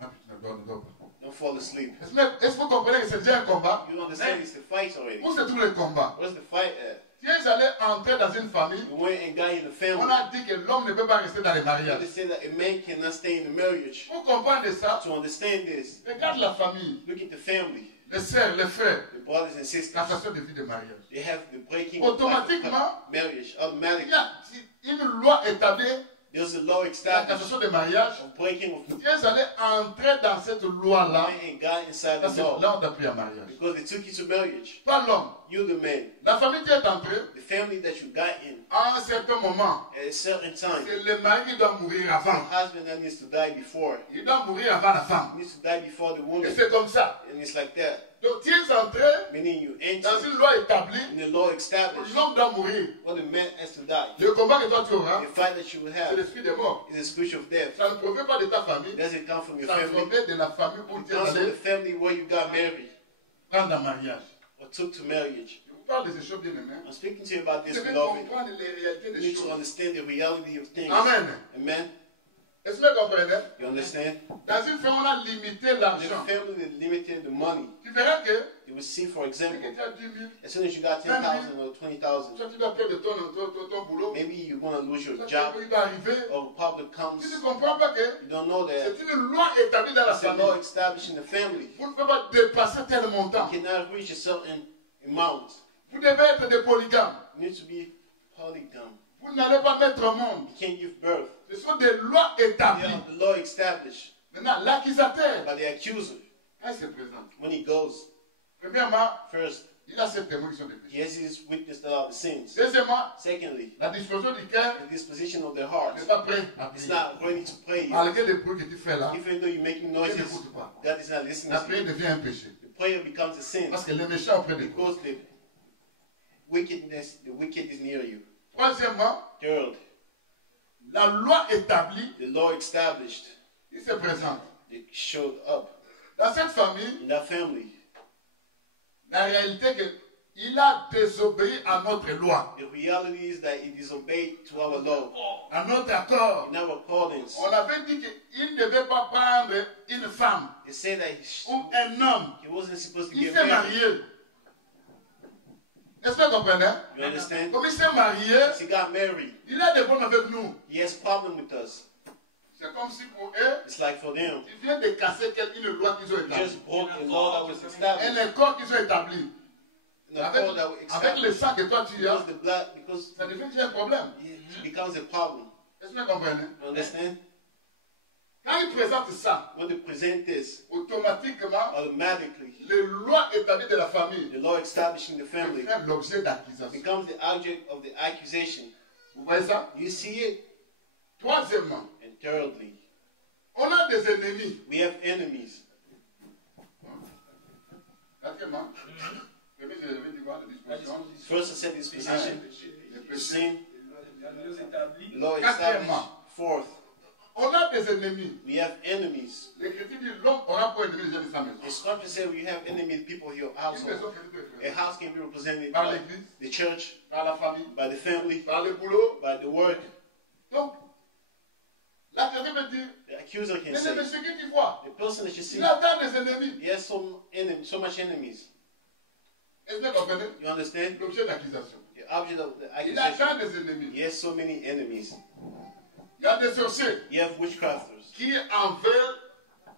Ah, putain, ne dors pas. Don't fall asleep. Est-ce que vous comprenez que c'est déjà un combat? You understand it's a fight already. Où se trouve le combat? Where's the fight at? Tu es allé entrer dans une famille. You went and got in the On family. a dit que l'homme ne peut pas rester dans les They mariages. say that a man cannot stay in the marriage. Pour comprendre ça, To understand this, regarde la famille, look at the family, les sœurs, les frères, the brothers and sisters. la façon de vie de mariage. They have the breaking of Automatiquement, marriage. Il y Automatically, a une loi établie, there's a law la established cassation de mariage. of breaking of Tu es allé entrer dans cette loi-là. and got inside Là, the c'est law là où on t'a pris en mariage. because they took you to marriage. Pas l'homme. You, the man, La famille qui est entrée, the family that you got in, à un certain moment, at a certain time, c'est le mari qui doit mourir the avant. husband that needs to die before, Il doit mourir avant la femme. needs to die before the Et woman, c'est comme ça. and it's like that. Donc tu es entré Meaning you dans enter une loi établie in the law où established, l'homme doit mourir. or the man has to die. Le combat que toi tu auras, The fight that you will c'est have l'esprit des morts. is the spirit of death. Ça ne provient pas de ta famille, Does it come from your ça family? provient de la famille où It tu es comes from the allé family where you got married prendre un mariage. or took to marriage. Je vous parle de ces choses bien aimées. I'm speaking to you about Vous this, devez beloved. comprendre les réalités You des need to choses. understand the reality of things. Amen. Amen. Est-ce que vous comprenez? You understand? Dans une famille, on a limité The l'argent. family that limited the money. Tu verras que You will see, for dès que example, tu as 10 000, as soon as you got 10,000 or 20,000, soit tu vas perdre ton boulot, maybe you're going to lose your soit job, il va arriver. or a problem comes. Tu ne comprends pas que You don't know that. c'est une loi établie dans la It's a law famille. established in the family. Vous ne pouvez pas dépasser tel montant. You cannot reach a certain amount. Vous devez être des polygames. You need to be polygam. Vous n'allez pas mettre au monde. You can't give birth. Ce sont des lois They établies. are the law established Maintenant, l'accusateur, by the accuser. quand il se présente, When he goes, premièrement, first, il a ses témoins qui sont des he péchés. has his witness that are the sins. Deuxièmement, Secondly, la disposition du cœur the disposition of their heart. n'est pas prêt à It's prier. not ready to pray. Malgré les bruits que tu fais là, Even though you're making Dieu noises, n'écoute pas. God is not listening La to prière you. devient un péché. The prayer becomes a sin Parce que le méchant auprès de toi. because the wicked is near you. Troisièmement, Third, la loi établie, the law established, il se présente. it showed up Dans cette famille, in that family. la réalité est qu'il a désobéi à notre loi, The reality is that he disobeyed to our law. à notre accord. In our callings, On avait dit qu'il ne devait pas prendre une femme they say that ou un homme. he wasn't supposed to Il get s'est married. marié. Est-ce que vous comprenez? You understand? Comme il s'est marié, He got married. il a des problèmes avec nous. He has problem with us. C'est comme si pour eux, It's like for them, ils viennent de casser une loi qu'ils ont we établie. just broke a law that was Un established. accord qu'ils ont établi. An accord that was Avec le established. sang que toi tu as, Because the blood, because ça devient un problème. it becomes a problem. Est-ce que vous comprenez? You understand? Quand ils présentent ça, When they present this, automatiquement, automatically, les lois établies de la famille the law establishing the family deviennent l'objet d'accusation. becomes the object of the accusation. Vous voyez ça? You see it? Troisièmement, And thirdly, on a des ennemis. we have enemies. Quatrièmement, premier, je vais dire quoi? La disposition. First, I said disposition, Les péchés. sin, La loi établie. law established. Quatrièmement. Fourth, On a des ennemis. we have enemies. L'Écriture dit l'homme aura pour ennemi les gens de sa maison. The scripture says we have enemy people in your Une household. maison qui peut être A créée house can be represented par by l'église, the church, par la famille, by the family, par le boulot. by the work. Donc, l'accusé peut dire, The accuser can mais say, ce que tu vois, the person that you see, il a tant des ennemis. he has so much enemies. Est-ce que vous comprenez? You understand? L'objet d'accusation. The object of the Il a accusation. tant des ennemis. He has so many enemies. Il y a des sorciers You have witchcrafters qui en veulent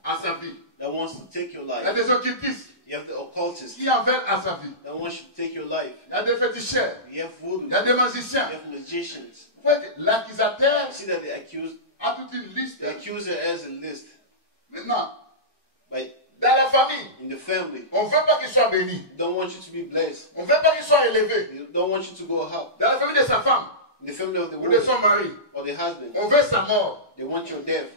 à sa vie. that wants to take your Il y a life. des occultistes You have the occultists qui en veulent à sa vie. that wants you to take your life. Il y a des féticheurs. You have voodoo. Il y a You des magiciens. have magicians. Vous voyez que l'accusateur You see that the a toute une liste. accuser has a list. Maintenant, But dans la famille, in the family, on ne veut pas qu'il soit béni. they don't want you to be blessed. On ne veut pas qu'il soit élevé. They don't want you to go up. Dans la famille de sa femme In the family of the ou de woman son mari, or the husband, on veut sa mort. they want your death.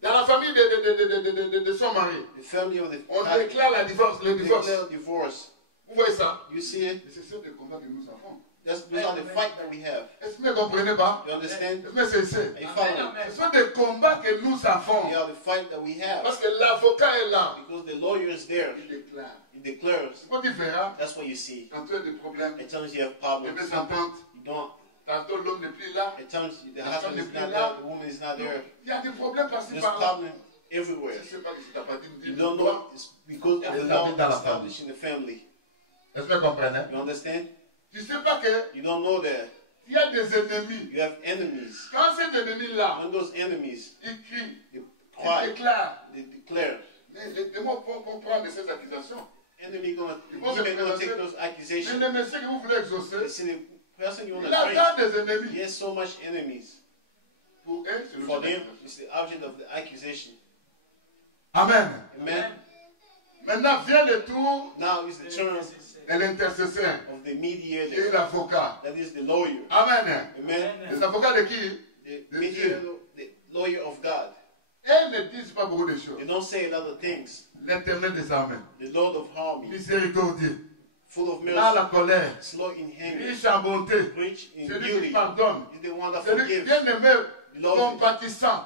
Dans la famille de son mari, The family of the on husband, déclare le divorce. declare divorce. Vous voyez ça? You see it? Et c'est ce combat que nous avons. Those are the fight that we have. Est-ce que vous ne comprenez pas? You understand? Est-ce que c'est? Are you following? Ce sont des combats que nous avons. They are the fight that we have. Parce que l'avocat est là. Because the lawyer is there. Il déclare. He declares. Quand tu verras, That's what you see. quand tu as des problèmes, At times you have des problems. mésententes, You don't. tantôt l'homme n'est plus là. At times the The husband is husband not is there. not The woman is not there. Il y a des problèmes par-ci There's par-là. problem everywhere. Je ne sais pas que c'est à partir de You 10 don't know it's because of the There's law something that established in the family. Est-ce que vous comprenez? You understand? Tu ne sais pas que You don't know that il y a des ennemis. you have enemies. Quand ces ennemis-là, When those enemies, ils crient, they ils cry, déclarent, they declare. les démons vont prendre ces accusations. Enemy gonna, Because demon gonna the- take those Mais accusations. le monsieur que vous voulez You exaucer, see, the person you want il to a bring, tant des he ennemis. has so much enemies. Pour eux, c'est For le them, it's the object of the accusation. Amen. Amen. Maintenant vient le tour Now is the turn de l'intercesseur, of the qui est mediator, l'avocat. that is the lawyer. Amen. Amen. Les avocats de qui? The The mediator, the lawyer of God. Ils ne disent pas beaucoup de choses. They don't say a lot of things. L'éternel des armées, The Lord of armies, miséricordieux, full of dans la mercy, colère, slow in anger, riche en bonté, rich in celui qui beauty, pardonne, is the one that celui qui est forgives, bien-aimé, Loving. compatissant,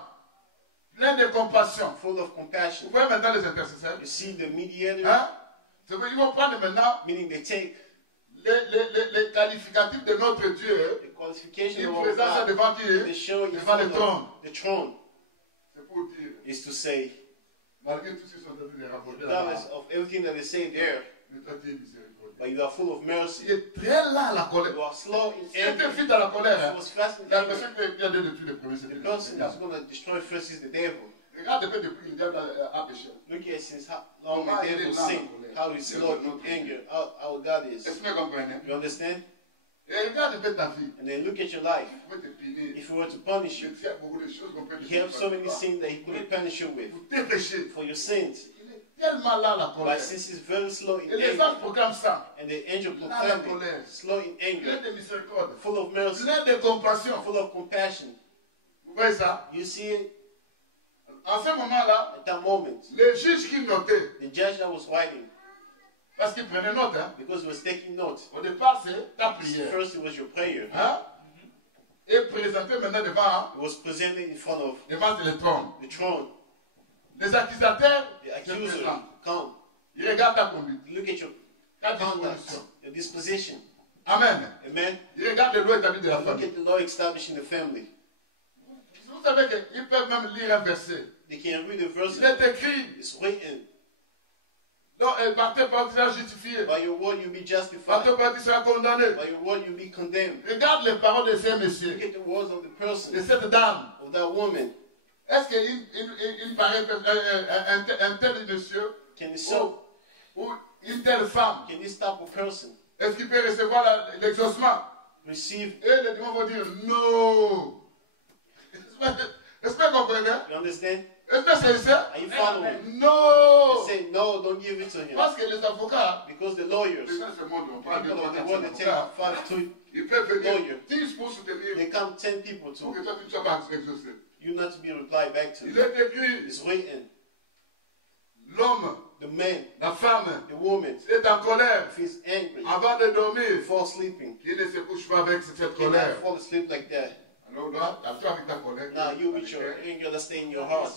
plein de compassion. full of Vous compassion. voyez maintenant les intercesseurs? You see the mediator, Hein? C'est qu'ils vont prendre maintenant meaning they take les qualificatifs de notre Dieu. the qualification Ils of our présentent ça God, devant qui? they show in Devant le front trône. of the throne, C'est pour dire, is to say, malgré tout ce qu'ils sont en train de rapporter regardless là-bas, of everything that they say there, mais toi tu es miséricordieux. but you are full of mercy. Il est très là à la colère. You are slow in Si tu anger. es vite à la colère, He hein, was fast in la anger. personne qui vient de tuer le premier, c'est The le person diable. who's going to destroy first is the devil. Regarde depuis le diable a péché. Look at since how long Comment the il est devil lent, sinned, colère. how he's slow in anger, how God is. Est-ce que vous comprenez? You understand? Et regarde depuis ta vie. And then look at your life. Il faut te punir. If he were to punish Je you, sais beaucoup de choses qu'on peut te he has so many punir. sins that he couldn't punish you with Pour tes péchés. for your sins. Il est tellement là à la colère. But since he's very slow in Et les anger, anges proclament ça. and the angel Là, la proclaimed colère. it, slow in Plein anger, de miséricorde. full of mercy, Plein de compassion. full of compassion. Vous voyez ça? You see it En ce moment-là, at that moment. le juge qui notait, The judge that was writing, parce qu'il prenait note, hein. because he was taking note. Au départ, c'est ta prière. First, it was your prayer. Hein? Et présenté maintenant devant, It was presented in front of devant le trône. the throne. Les accusateurs The se accuser présentent. come. Ils regardent ta conduite, Look at your ta conduct, disposition. your disposition. Amen. Amen. Ils regardent les lois établies de la Look famille. at the law established in the family. Vous savez qu'ils peuvent même lire un verset. They can read the verse. Il est écrit, It's written. Donc, par tes paroles, tu seras justifié. By your word, you'll be Par justified. tes paroles, tu seras condamné. By your word, you'll be condemned. Regarde les paroles de ces Look messieurs, at the words of the de person, cette dame. of that woman. Est-ce qu'il paraît un tel monsieur Can you stop? ou une telle femme, Can you stop a person? est-ce qu'il peut recevoir l'exaucement? Receive. Et les démons vont dire non. Est-ce que vous comprenez? You understand? Est-ce que c'est ça? Are you following? Non. They say no, don't give it to him. Parce que les avocats, Because the lawyers, les gens de ce monde, on parle de people of the trois world, they take avocats, 5 to, ils peuvent venir lawyer. 10 pour soutenir they come 10 people pour to que toi tu ne sois pas exaucé. you not to be replied back to. Il est écrit, It's written. l'homme, The man, la femme the woman, est en colère if he's angry, avant de dormir. fall sleeping. Il ne se couche pas avec cette Cannot colère. fall asleep like that. Alors là, toi avec ta colère, Now you with your anger that stay in your heart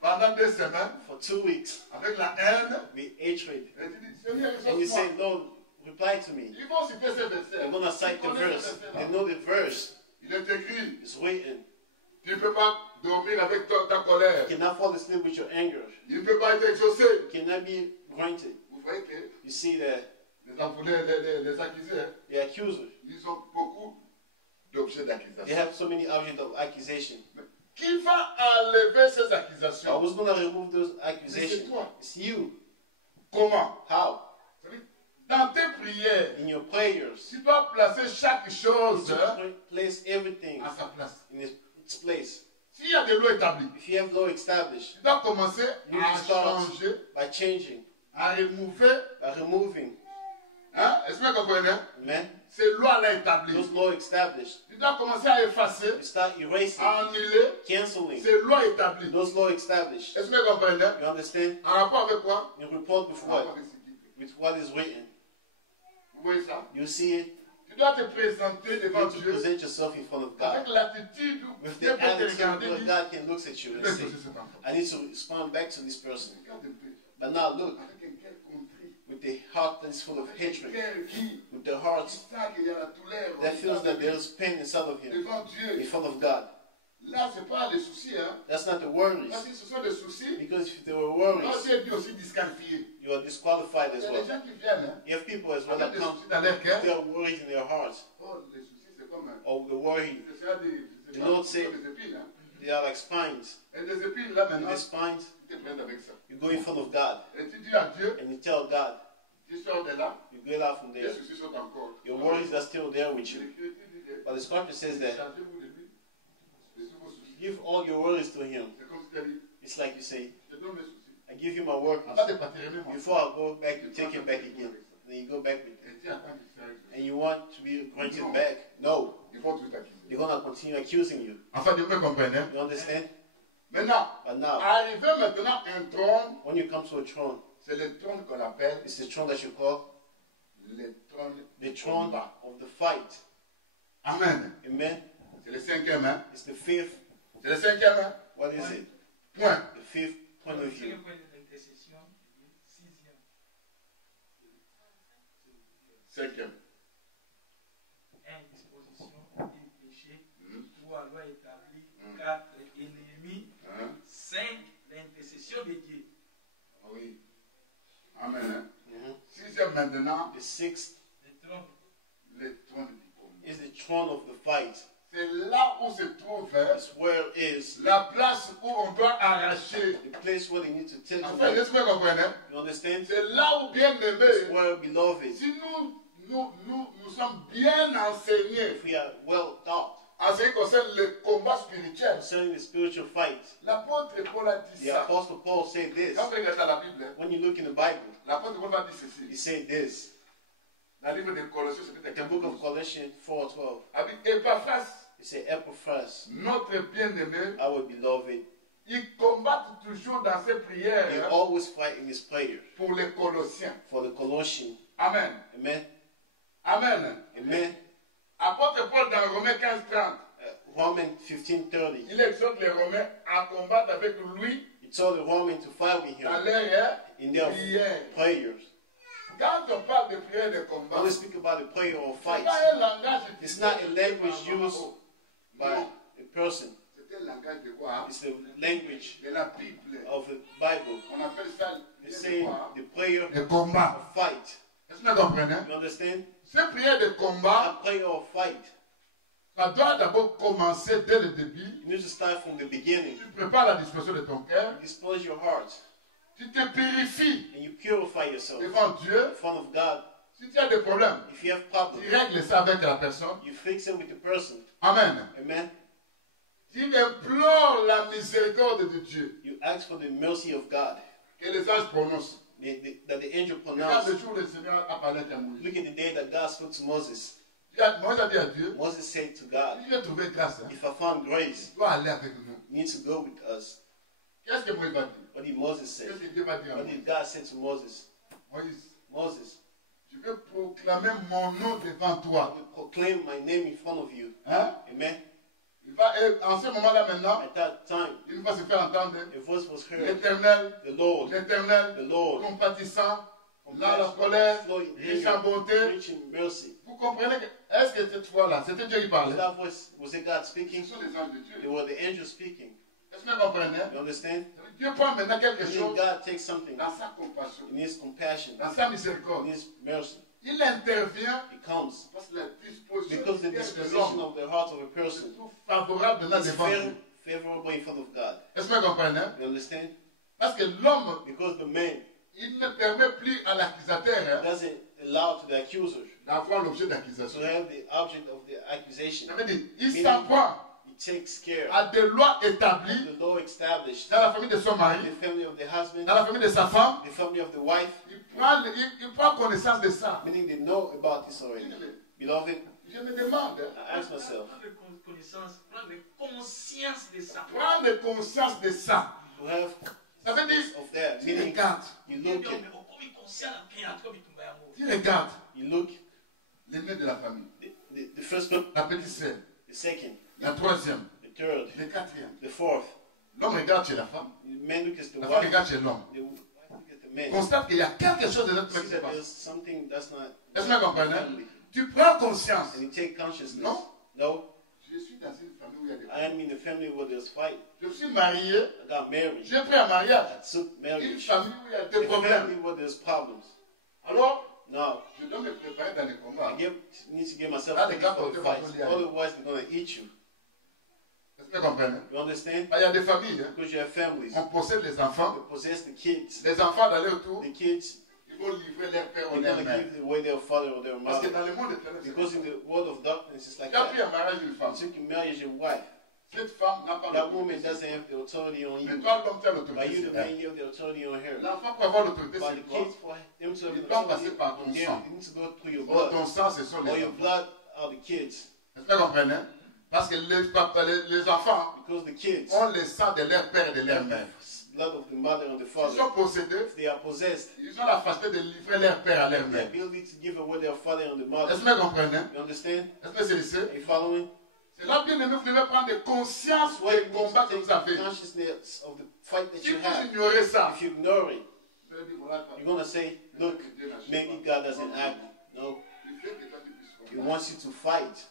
pendant 2 semaines, for 2 weeks avec la haine, with hatred. et tu dis, Seigneur, And you say, exauce-moi. Lord, reply to me. Ils vont citer ces versets. They're gonna cite Ils the connaissent verse. ces versets-là. They know the verse. Il est écrit, It's written. tu ne peux pas dormir avec ta colère. You cannot fall asleep with your anger. Il ne peut pas être exaucé. You cannot be granted. Vous voyez que You see that les accusés, hein, the accuser, ils ont beaucoup d'objets they d'accusation. have so many objects of accusation. Qui va enlever ces So I accusations? was gonna remove those C'est accusations. toi. It's you. Comment? How? Dans tes prières, In your prayers, tu dois placer chaque chose to place everything à sa place. in its place. S'il y a des lois établies, If you have law established, tu dois commencer you à start changer, by changing, à remover. by removing. Hein? Est-ce que vous comprenez? Amen. Ces lois-là établies. Those law established. Tu dois commencer à effacer, You start erasing, à annuler canceling ces lois établies. those law established. Est-ce que vous comprenez? You understand? En rapport avec quoi? In report with En rapport what? avec ce qui est écrit. With what is written. Vous voyez ça? You see it. Tu dois te présenter You devant need to Dieu present yourself in front of avec God. l'attitude où With Dieu the peut te attitude regarder et where dire, God can look at you je and vais say, exaucer cet enfant. I need to respond back to this person. Regarde un peu. But now look, Avec un cœur contrit. with the heart that is full of Avec un hatred, cœur qui with the heart sent qu'il y a la douleur that feels that there is pain inside of him, devant in Dieu. front of God. Là, ce n'est pas des soucis. Hein? That's not the worries. Là, si ce sont des soucis, Because if there were là, worries, tu es aussi disqualifié. you are disqualified Il as y a well. des gens qui viennent hein, You have people as well avec that des come, soucis dans leur cœur. they are worried in their hearts. Oh, les soucis, c'est comme un. Or the worry, C'est ça des. The C'est Lord pas said- des épines. Hein? they are like spines. Et des épines, là, With maintenant, the spines, tu te prends avec ça. you go in front of God Et tu dis à Dieu, and you tell God, tu sors de là, you get out from les there. soucis sont encore. Your worries are still there with you. L'Écriture dit que, But the scripture says that chargez-vous de lui, de tous vos soucis. give all your worries to Him. C'est comme si tu as dit, It's like you say, je te donne mes soucis. I give you my work Avant de partir, remets-moi. before I go back to take it back again. Then you go back with it. Et tu attends qu'il soit exaucé. And you want to be granted back. No. Il faut tout accuser. They're going to continue accusing you. Enfin, Dieu me comprenne. You understand? Maintenant, But now, arrivé maintenant un trône, when you come to a throne, c'est le trône qu'on appelle it's the throne that you call le trône the throne combat. of the fight. Amen. Amen. C'est le cinquième, hein? It's the fifth. C'est le cinquième, hein? What is it? Point. The fifth point of view. Cinquième point de l'intercession, sixième. Cinquième. Indisposition et péché. Mhm. 3, loi établie. Mhm. 4, ennemi. Hein? 5, l'intercession de Dieu. Oui. Amen. Hein? Mhm. Sixième maintenant, The sixth Le trône. le trône du combat. is the throne of the fight. C'est là où se trouve hein, It's where is la place où on doit arracher. the place where they need to take Enfin, away. laisse-moi comprendre. You understand? C'est là où, bien It's aimé, where, beloved, si nous sommes bien enseignés if we are well taught en ce qui concerne le combat spirituel, concerning the spiritual fight, l'apôtre Paul a dit the ça. Apostle Paul said this. Quand vous regardez dans la Bible, hein, When you look in the Bible, l'apôtre Paul va dire he ceci. said this. Dans le livre de Colossiens, chapitre The book of 14. Colossians 4:12. Avec Epaphras, He said, Epaphras, notre bien-aimé, our beloved, il combat toujours dans ses he prières always fight in his prayers pour les Colossiens. for the Colossians. Amen. Amen. Amen. Amen. Apôtre Paul dans Romains 15:30, Romans 15:30. il exhorte les Romains à combattre avec lui He told the Romans to fight with dans him leurs in their prières. prayers. Quand on parle de prière de combat, When we speak about the prayer or c'est fight, pas un langage it's utilisé not a language par used Mao. by Non, a person. c'est un langage de quoi? It's the language De la Bible. of the Bible. On appelle ça They He's saying the prayer de combat. of fight. Est-ce que vous comprenez? You understand? Cette prière de combat, That prayer of fight. ça doit d'abord commencer dès le début. You need to start from the beginning. Tu prépares la disposition de ton cœur. Dispose your heart. Tu te purifies And you purify yourself devant Dieu. in front of God. Si tu as des problèmes, If you have tu problems, règles ça avec la personne. you fix it with the person. Amen. Amen. Tu implores la miséricorde de Dieu. You ask for the mercy of God. Que les anges prononcent. That the angel Regarde pronounced. le jour où le Seigneur a parlé à Moïse. Look at the day that God spoke to Moses. Moïse a dit à Dieu, Moses said to God, si j'ai trouvé grâce, if I found grace, tu dois aller avec nous. you need to go with us. Qu'est-ce que Moïse va dire? What did Moses say? Qu'est-ce que Dieu va dire à What Moïse? did God say to Moses? Moïse, Moses, je vais proclamer mon nom devant I toi. will proclaim my name in front of you. Hein? Amen. Il va, en ce moment-là maintenant, At that time, il va se faire entendre a voice was heard. l'Éternel, The Lord, l'Éternel, the Lord, compatissant, dans la colère, flowing in riche en anger, bonté. rich in mercy. Vous comprenez que, est-ce que cette fois-là, c'était Dieu qui parlait? That voice, was it God Ce speaking? sont les anges de They Dieu. were the angels speaking. Est-ce que vous comprenez? You understand? Dieu prend maintenant quelque And chose then God takes something dans sa compassion, in His compassion, dans sa in miséricorde. His mercy. Il intervient It comes parce que la disposition because the du cœur de disposition l'homme of the heart of a est person tout favorable maintenant is devant very Dieu. favorable in front of God. Est-ce que vous comprenez? You understand? Parce que l'homme, Because the man il ne permet plus à l'accusateur doesn't allow to the accuser d'avoir l'objet to d'accusation. have the object of the accusation. Ça veut dire, il s'en prend He takes care à des lois établies of the law established dans la famille de son mari, in the family of the husband, dans la famille de sa femme. the family of the wife, Il prend connaissance de ça. meaning they know about this already. Beloved, Je me demande, I ask myself, Prendre connaissance, prendre conscience de ça. prendre conscience de ça. to have Ça veut dire, of that, tu meaning regardes, you look at, tu regardes you look l'aîné de la famille, the first one, la petite sœur, the second, la troisième, the third, le quatrième. the fourth. L'homme regarde chez la femme, The man looks at the la femme wife, regarde chez l'homme. the wife look at the man. Constate qu'il y a quelque chose de notre See qui se that passe. there's something that's not Est-ce que vous comprenez? family. Tu prends conscience. And you take consciousness. Non. No, Je suis dans une famille où il y a des I am in a family where there's fight. Je suis marié, I got married. j'ai pris un mariage. I took Une marriage. famille où il y a A des problèmes. family where there's problems. Alors, Now, je dois me préparer dans les combats. need to get myself Ah, ready les gars, for the portez fight. votre liage. Otherwise, they're going to eat you. Est-ce que vous comprenez? You understand? Ah, il y a des familles, hein. Because you have families. On possède les enfants. They possess the kids. Les enfants d'aller autour, The kids, ils vont livrer leur père ou they're leur going to mère. give away their father or their Parce que mother. dans le monde éternel, c'est Because comme in ça. the world of darkness, it's like Tu as pris that. un mariage d'une femme. You took your marriage, your wife. Cette femme n'a pas That l'autorité. woman doesn't have the authority on Mais you. toi, l'homme, tu as But l'autorité. you, the sur man, elle. you have the authority on her. L'enfant peut avoir l'autorité But sur the toi. kids, for them to have Ils the doivent authority passer par ton on them, sang. they need to go through your Oh, blood. ton sang, ce sont Or les your enfants. blood are the kids. Est-ce que vous comprenez? Parce que les enfants Because the kids ont le sang de leur père et de leur have mère. the blood of the mother and the Ils father. sont possédés. If they are possessed, Ils ont la faculté de livrer leur père à leur the mère. ability to give away their father and the mother. Est-ce que vous comprenez? You understand? Est-ce que c'est ici? Are you following? C'est là, bien aimé, vous devez prendre conscience That's why des you need combats to que vous take avez. consciousness of the fight that Si you vous have. ignorez ça, If you ignore it, vous allez dire, voilà, you're going to say, look, maybe God doesn't act. No, il fait que toi, tu puisses He combattre. wants you to fight.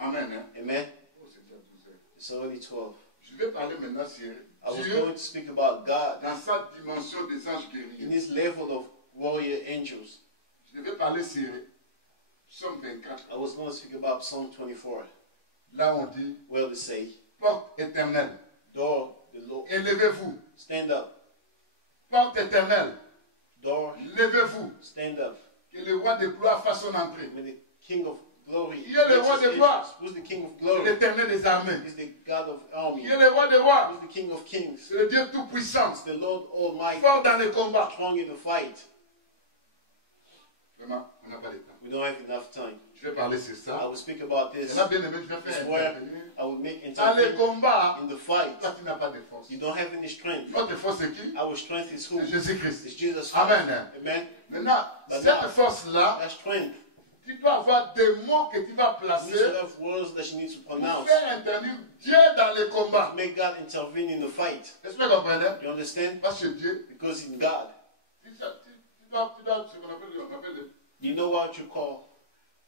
Amen. Hein? Amen? Oh, c'est déjà 12 heures. It's already 12. Je vais parler maintenant sur I was Dieu going to speak about God dans sa dimension des anges in guerriers. this level of warrior angels. Je vais parler sur Psaume 24. I was going to speak about Psalm 24, Là, on dit, where they say, porte éternelle, door, the Lord, élevez-vous. stand up. Porte éternelle, Door, levez-vous. stand up. Que le roi de gloire fasse son entrée. May the King of glory. Qui est le makes roi his des rois? entrance. Who's the King of C'est glory? l'éternel des armées. He's the God of armies. Qui est le roi des rois? Who's the King of kings? C'est le Dieu tout-puissant, It's the Lord Almighty, fort dans les combats. strong in the fight. Vraiment, on n'a pas de temps. We don't have enough time. Je vais parler sur I ça. will speak about Il this. y en a bien aimé, je vais This faire where intervenir. I will make Dans les intervention combats, in the fight. toi tu n'as pas de force. You don't have any strength. Notre force c'est qui? Our strength is who? C'est Jésus-Christ. It's Jesus Christ. Amen. Amen. Maintenant, But cette now, force-là, That strength. tu dois avoir des mots que tu vas You placer need to have words that you need to pour pronounce faire intervenir Dieu dans les combats. to make God intervene in the fight. Est-ce que vous comprenez? You understand? Parce que Dieu, Because in God, tu dois, ce qu'on appelle, you know what you call.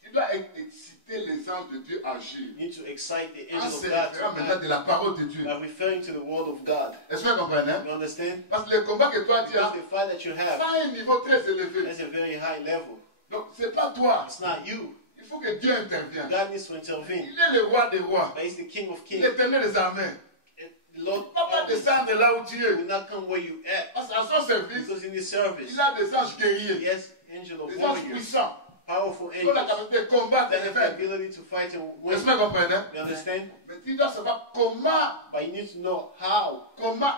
Tu dois exciter les anges de Dieu à agir. You need to excite the En angels se of God référant to maintenant act de la parole de Dieu. by referring to the word of God. Est-ce que vous comprenez? You understand? Parce que le combat que toi tu as, Because the fight that you ça have a un niveau très élevé. is a very high level. Donc, ce n'est pas toi. It's not you. Il faut que Dieu intervienne. God needs to intervene. Il est le roi des rois. But he's the King of Kings. L'éternel des armées. The Lord Il ne va pas descendre là où tu will es. not come where you at. Parce qu'à son service, Because in this service, il a des anges guerriers. yes, angel of Des anges warriors, puissants. powerful Qui ont la angels capacité de combattre that et de have the faire. ability to fight and Est-ce win. que vous comprenez? You understand? Mais tu dois savoir But you need to know how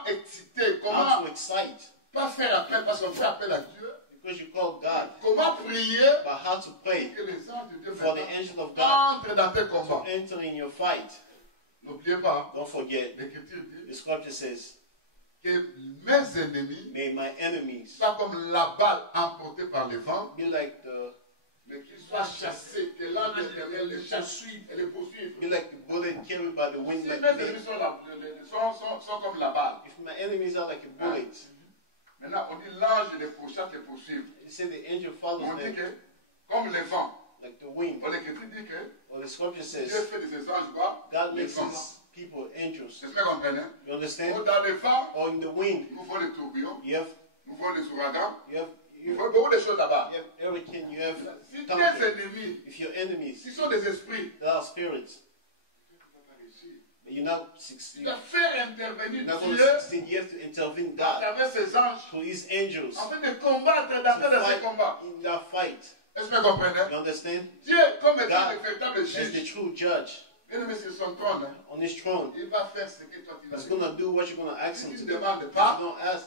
exciter, to comment excite. pas faire appel, parce qu'on fait appel à Dieu. Because you call God, Comment prier but how to pray que les anges de Dieu for the maintenant angel of God entrent dans tes to combats. enter in your fight. N'oubliez pas, Don't forget, l'Écriture dit the scripture says, que mes ennemis, may my enemies pas comme la balle emportée par les vents, be like the mais qu'ils soient chassés, que l'ange éternel les chasse et les poursuive. be like the bullet carried by the wind. Si Like mes ennemis sont comme la balle, if my enemies are like a bullet, maintenant on dit l'ange les pourchasse et poursuivre. you say the angel follows On dit them que, comme les vents, like the wind. l'Écriture dit que Or the scripture Dieu says fait de ces anges quoi? God Les makes vents. his people angels. Est-ce que vous comprenez? You understand? Ou dans les vents, Or in the wind, nous voyons les tourbillons, you have nous voyons les ouragans, you have nous you, voyons beaucoup de choses là-bas. you have hurricane, you have Si tes thunder. ennemis, If your enemies s'ils sont des esprits, that are spirits, but you're not tu succeed, dois faire you're intervenir not going to Dieu succeed. You have to intervene à God travers ces anges through his angels afin de combattre to dans ces fight combats. in that fight. Est-ce que vous comprenez? You understand? Dieu, comme étant God le véritable as the juge, true judge bien aimé sur son trône, hein, on his throne, il va faire ce que toi tu vas he's faire. going to do what you're going to ask Si him tu to ne do. demandes If you pas, don't ask,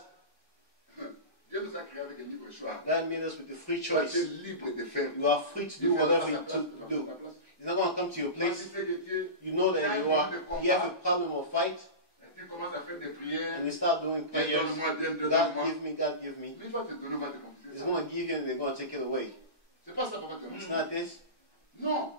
Dieu nous a créés avec un libre choix. God made us with the free Tu es choice. libre de faire. You are free to Dieu do fait whatever ta you place, to ta do. place. He's not going to come to your Quand tu place. sais que Dieu, You know that you have a problem or fight, tu commences à faire des prières, and you start doing Dieu prayers. donne-moi, Dieu God donne-moi. give me, God give me. Mais il va te donner, il va te confier He's ça. going to give you, and they're going to take it away. C'est pas ça, papa. It's not this. Non.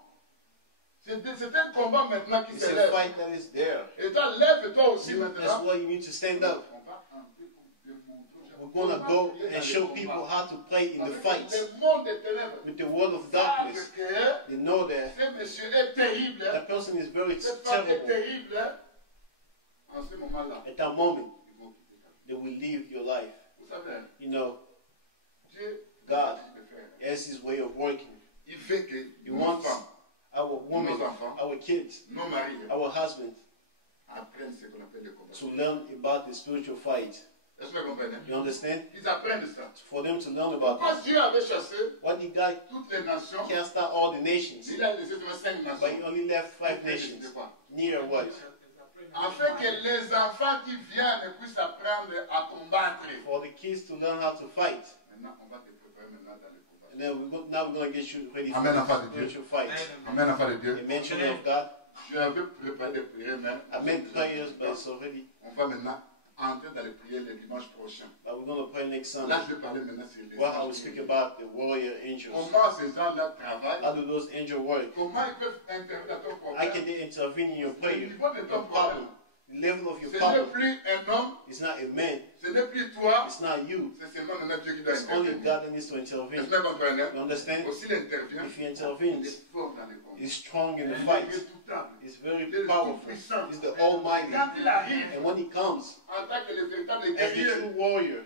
C'est un combat maintenant qui It's a s'élève. fight that is there. Et toi, lève-toi aussi That's maintenant. why you need to stand up. On va entrer pour démontrer. We're going to go and show people how to play in the fights Le monde des ténèbres. with the world of Savent darkness. que They know that ce monsieur est terrible. that person is very Cette femme est terrible. terrible. En ce moment-là, At that moment, ils vont quitter ta vie. they will leave your life. Vous savez, You know, Dieu, God. il veut faire. as his way of working. Il veut que He nos wants femmes, our women, nos enfants, our kids, nos maris our husbands apprennent ce qu'on appelle le combat. to learn about the spiritual fight. Est-ce que vous comprenez? You understand? Ils apprennent ça. For them to learn about Quand this. Dieu avait chassé What did God toutes les nations, cast out all the nations? il a laissé seulement 5 But he nations. only left 5 Ils nations. décidaient quoi? Near what? Afin que les enfants qui viennent puissent apprendre à combattre. For the kids to learn how to fight. Maintenant, on va te préparer maintenant dans le combat. And then now we're going to get you ready for Amen, the enfant de Dieu. spiritual fight. Amen, enfant de Dieu. Amen, children of God. Je avais préparé des prières, mais I made prayers, but it's already. on va maintenant entrer dans les prières le dimanche prochain. But we're going to pray next Sunday. Là, je vais parler maintenant sur les Well, I will anges. speak about the warrior angels. Comment ces gens-là travaillent? How do those angels work? Comment ils peuvent intervenir dans ton How problème? can they intervene in your Le prayer? niveau de Your ton problem, problème, the level of your ce n'est problem. plus un homme, It's not a man. ce n'est plus toi, It's not you. c'est seulement maintenant Dieu qui doit It's only intervenir. God that needs to Est-ce intervene. que vous comprenez? You understand? Aussi, il intervient. If he Il intervenes, est fort dans les combats. he's strong in the Il est fight. redoutable. He's very Il est le powerful. tout-puissant. He's the Almighty. Quand il arrive And when he comes en tant que le véritable as the guerrier, true warrior,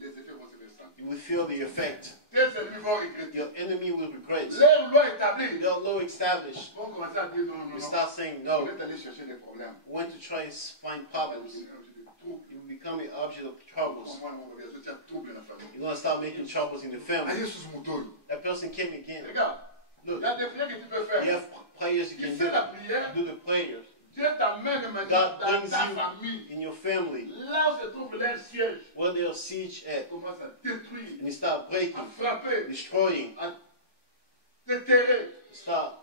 les effets vont se ressentir. you will feel the effect. Tes ennemis vont regretter. Your enemy will regret. Leur loi établie, Your law established. ils vont commencer à dire non, non, You non. start saying On no. est allé chercher des problèmes. Want to try and find On va problems. devenir un objet de trouble. You become an object of troubles. Moi, mon regard, je tiens trouble dans la famille. You're going to start making troubles in the family. Allez sous mon dos. That person came again. Regarde, il Look, y a des prières que tu peux you faire. have prayers you Tu can fais la do. prière, Do the prayers. Dieu t'amène maintenant God dans brings ta you famille. in your family Là où se trouve leur siège, where they're siege at. il commence à détruire, And you start à breaking, frapper, destroying. à déterrer. Start.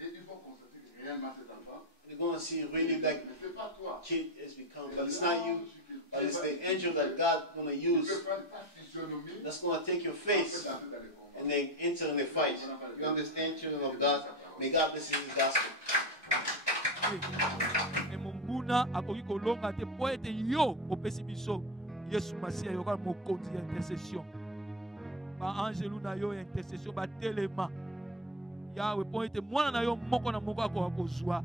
Et ils vont constater que réellement cet enfant, They're going to see really like mais c'est pas toi. kid has become. C'est But it's not you. l'ange qui- But it's the angel that God's going to Il use. peut prendre ta physionomie, That's going to take your en fait, face d'entrer dans les combats. and then enter in the fight. You understand, children of God? May God bless His gospel. emonguna akoki kolonga te po ete yo opesi biso yesu masiya yoka mokonzi ya intercession baangelu na yo ya intercession batelema yawe mpo ete mwana na yo moko na moko akoka kozwa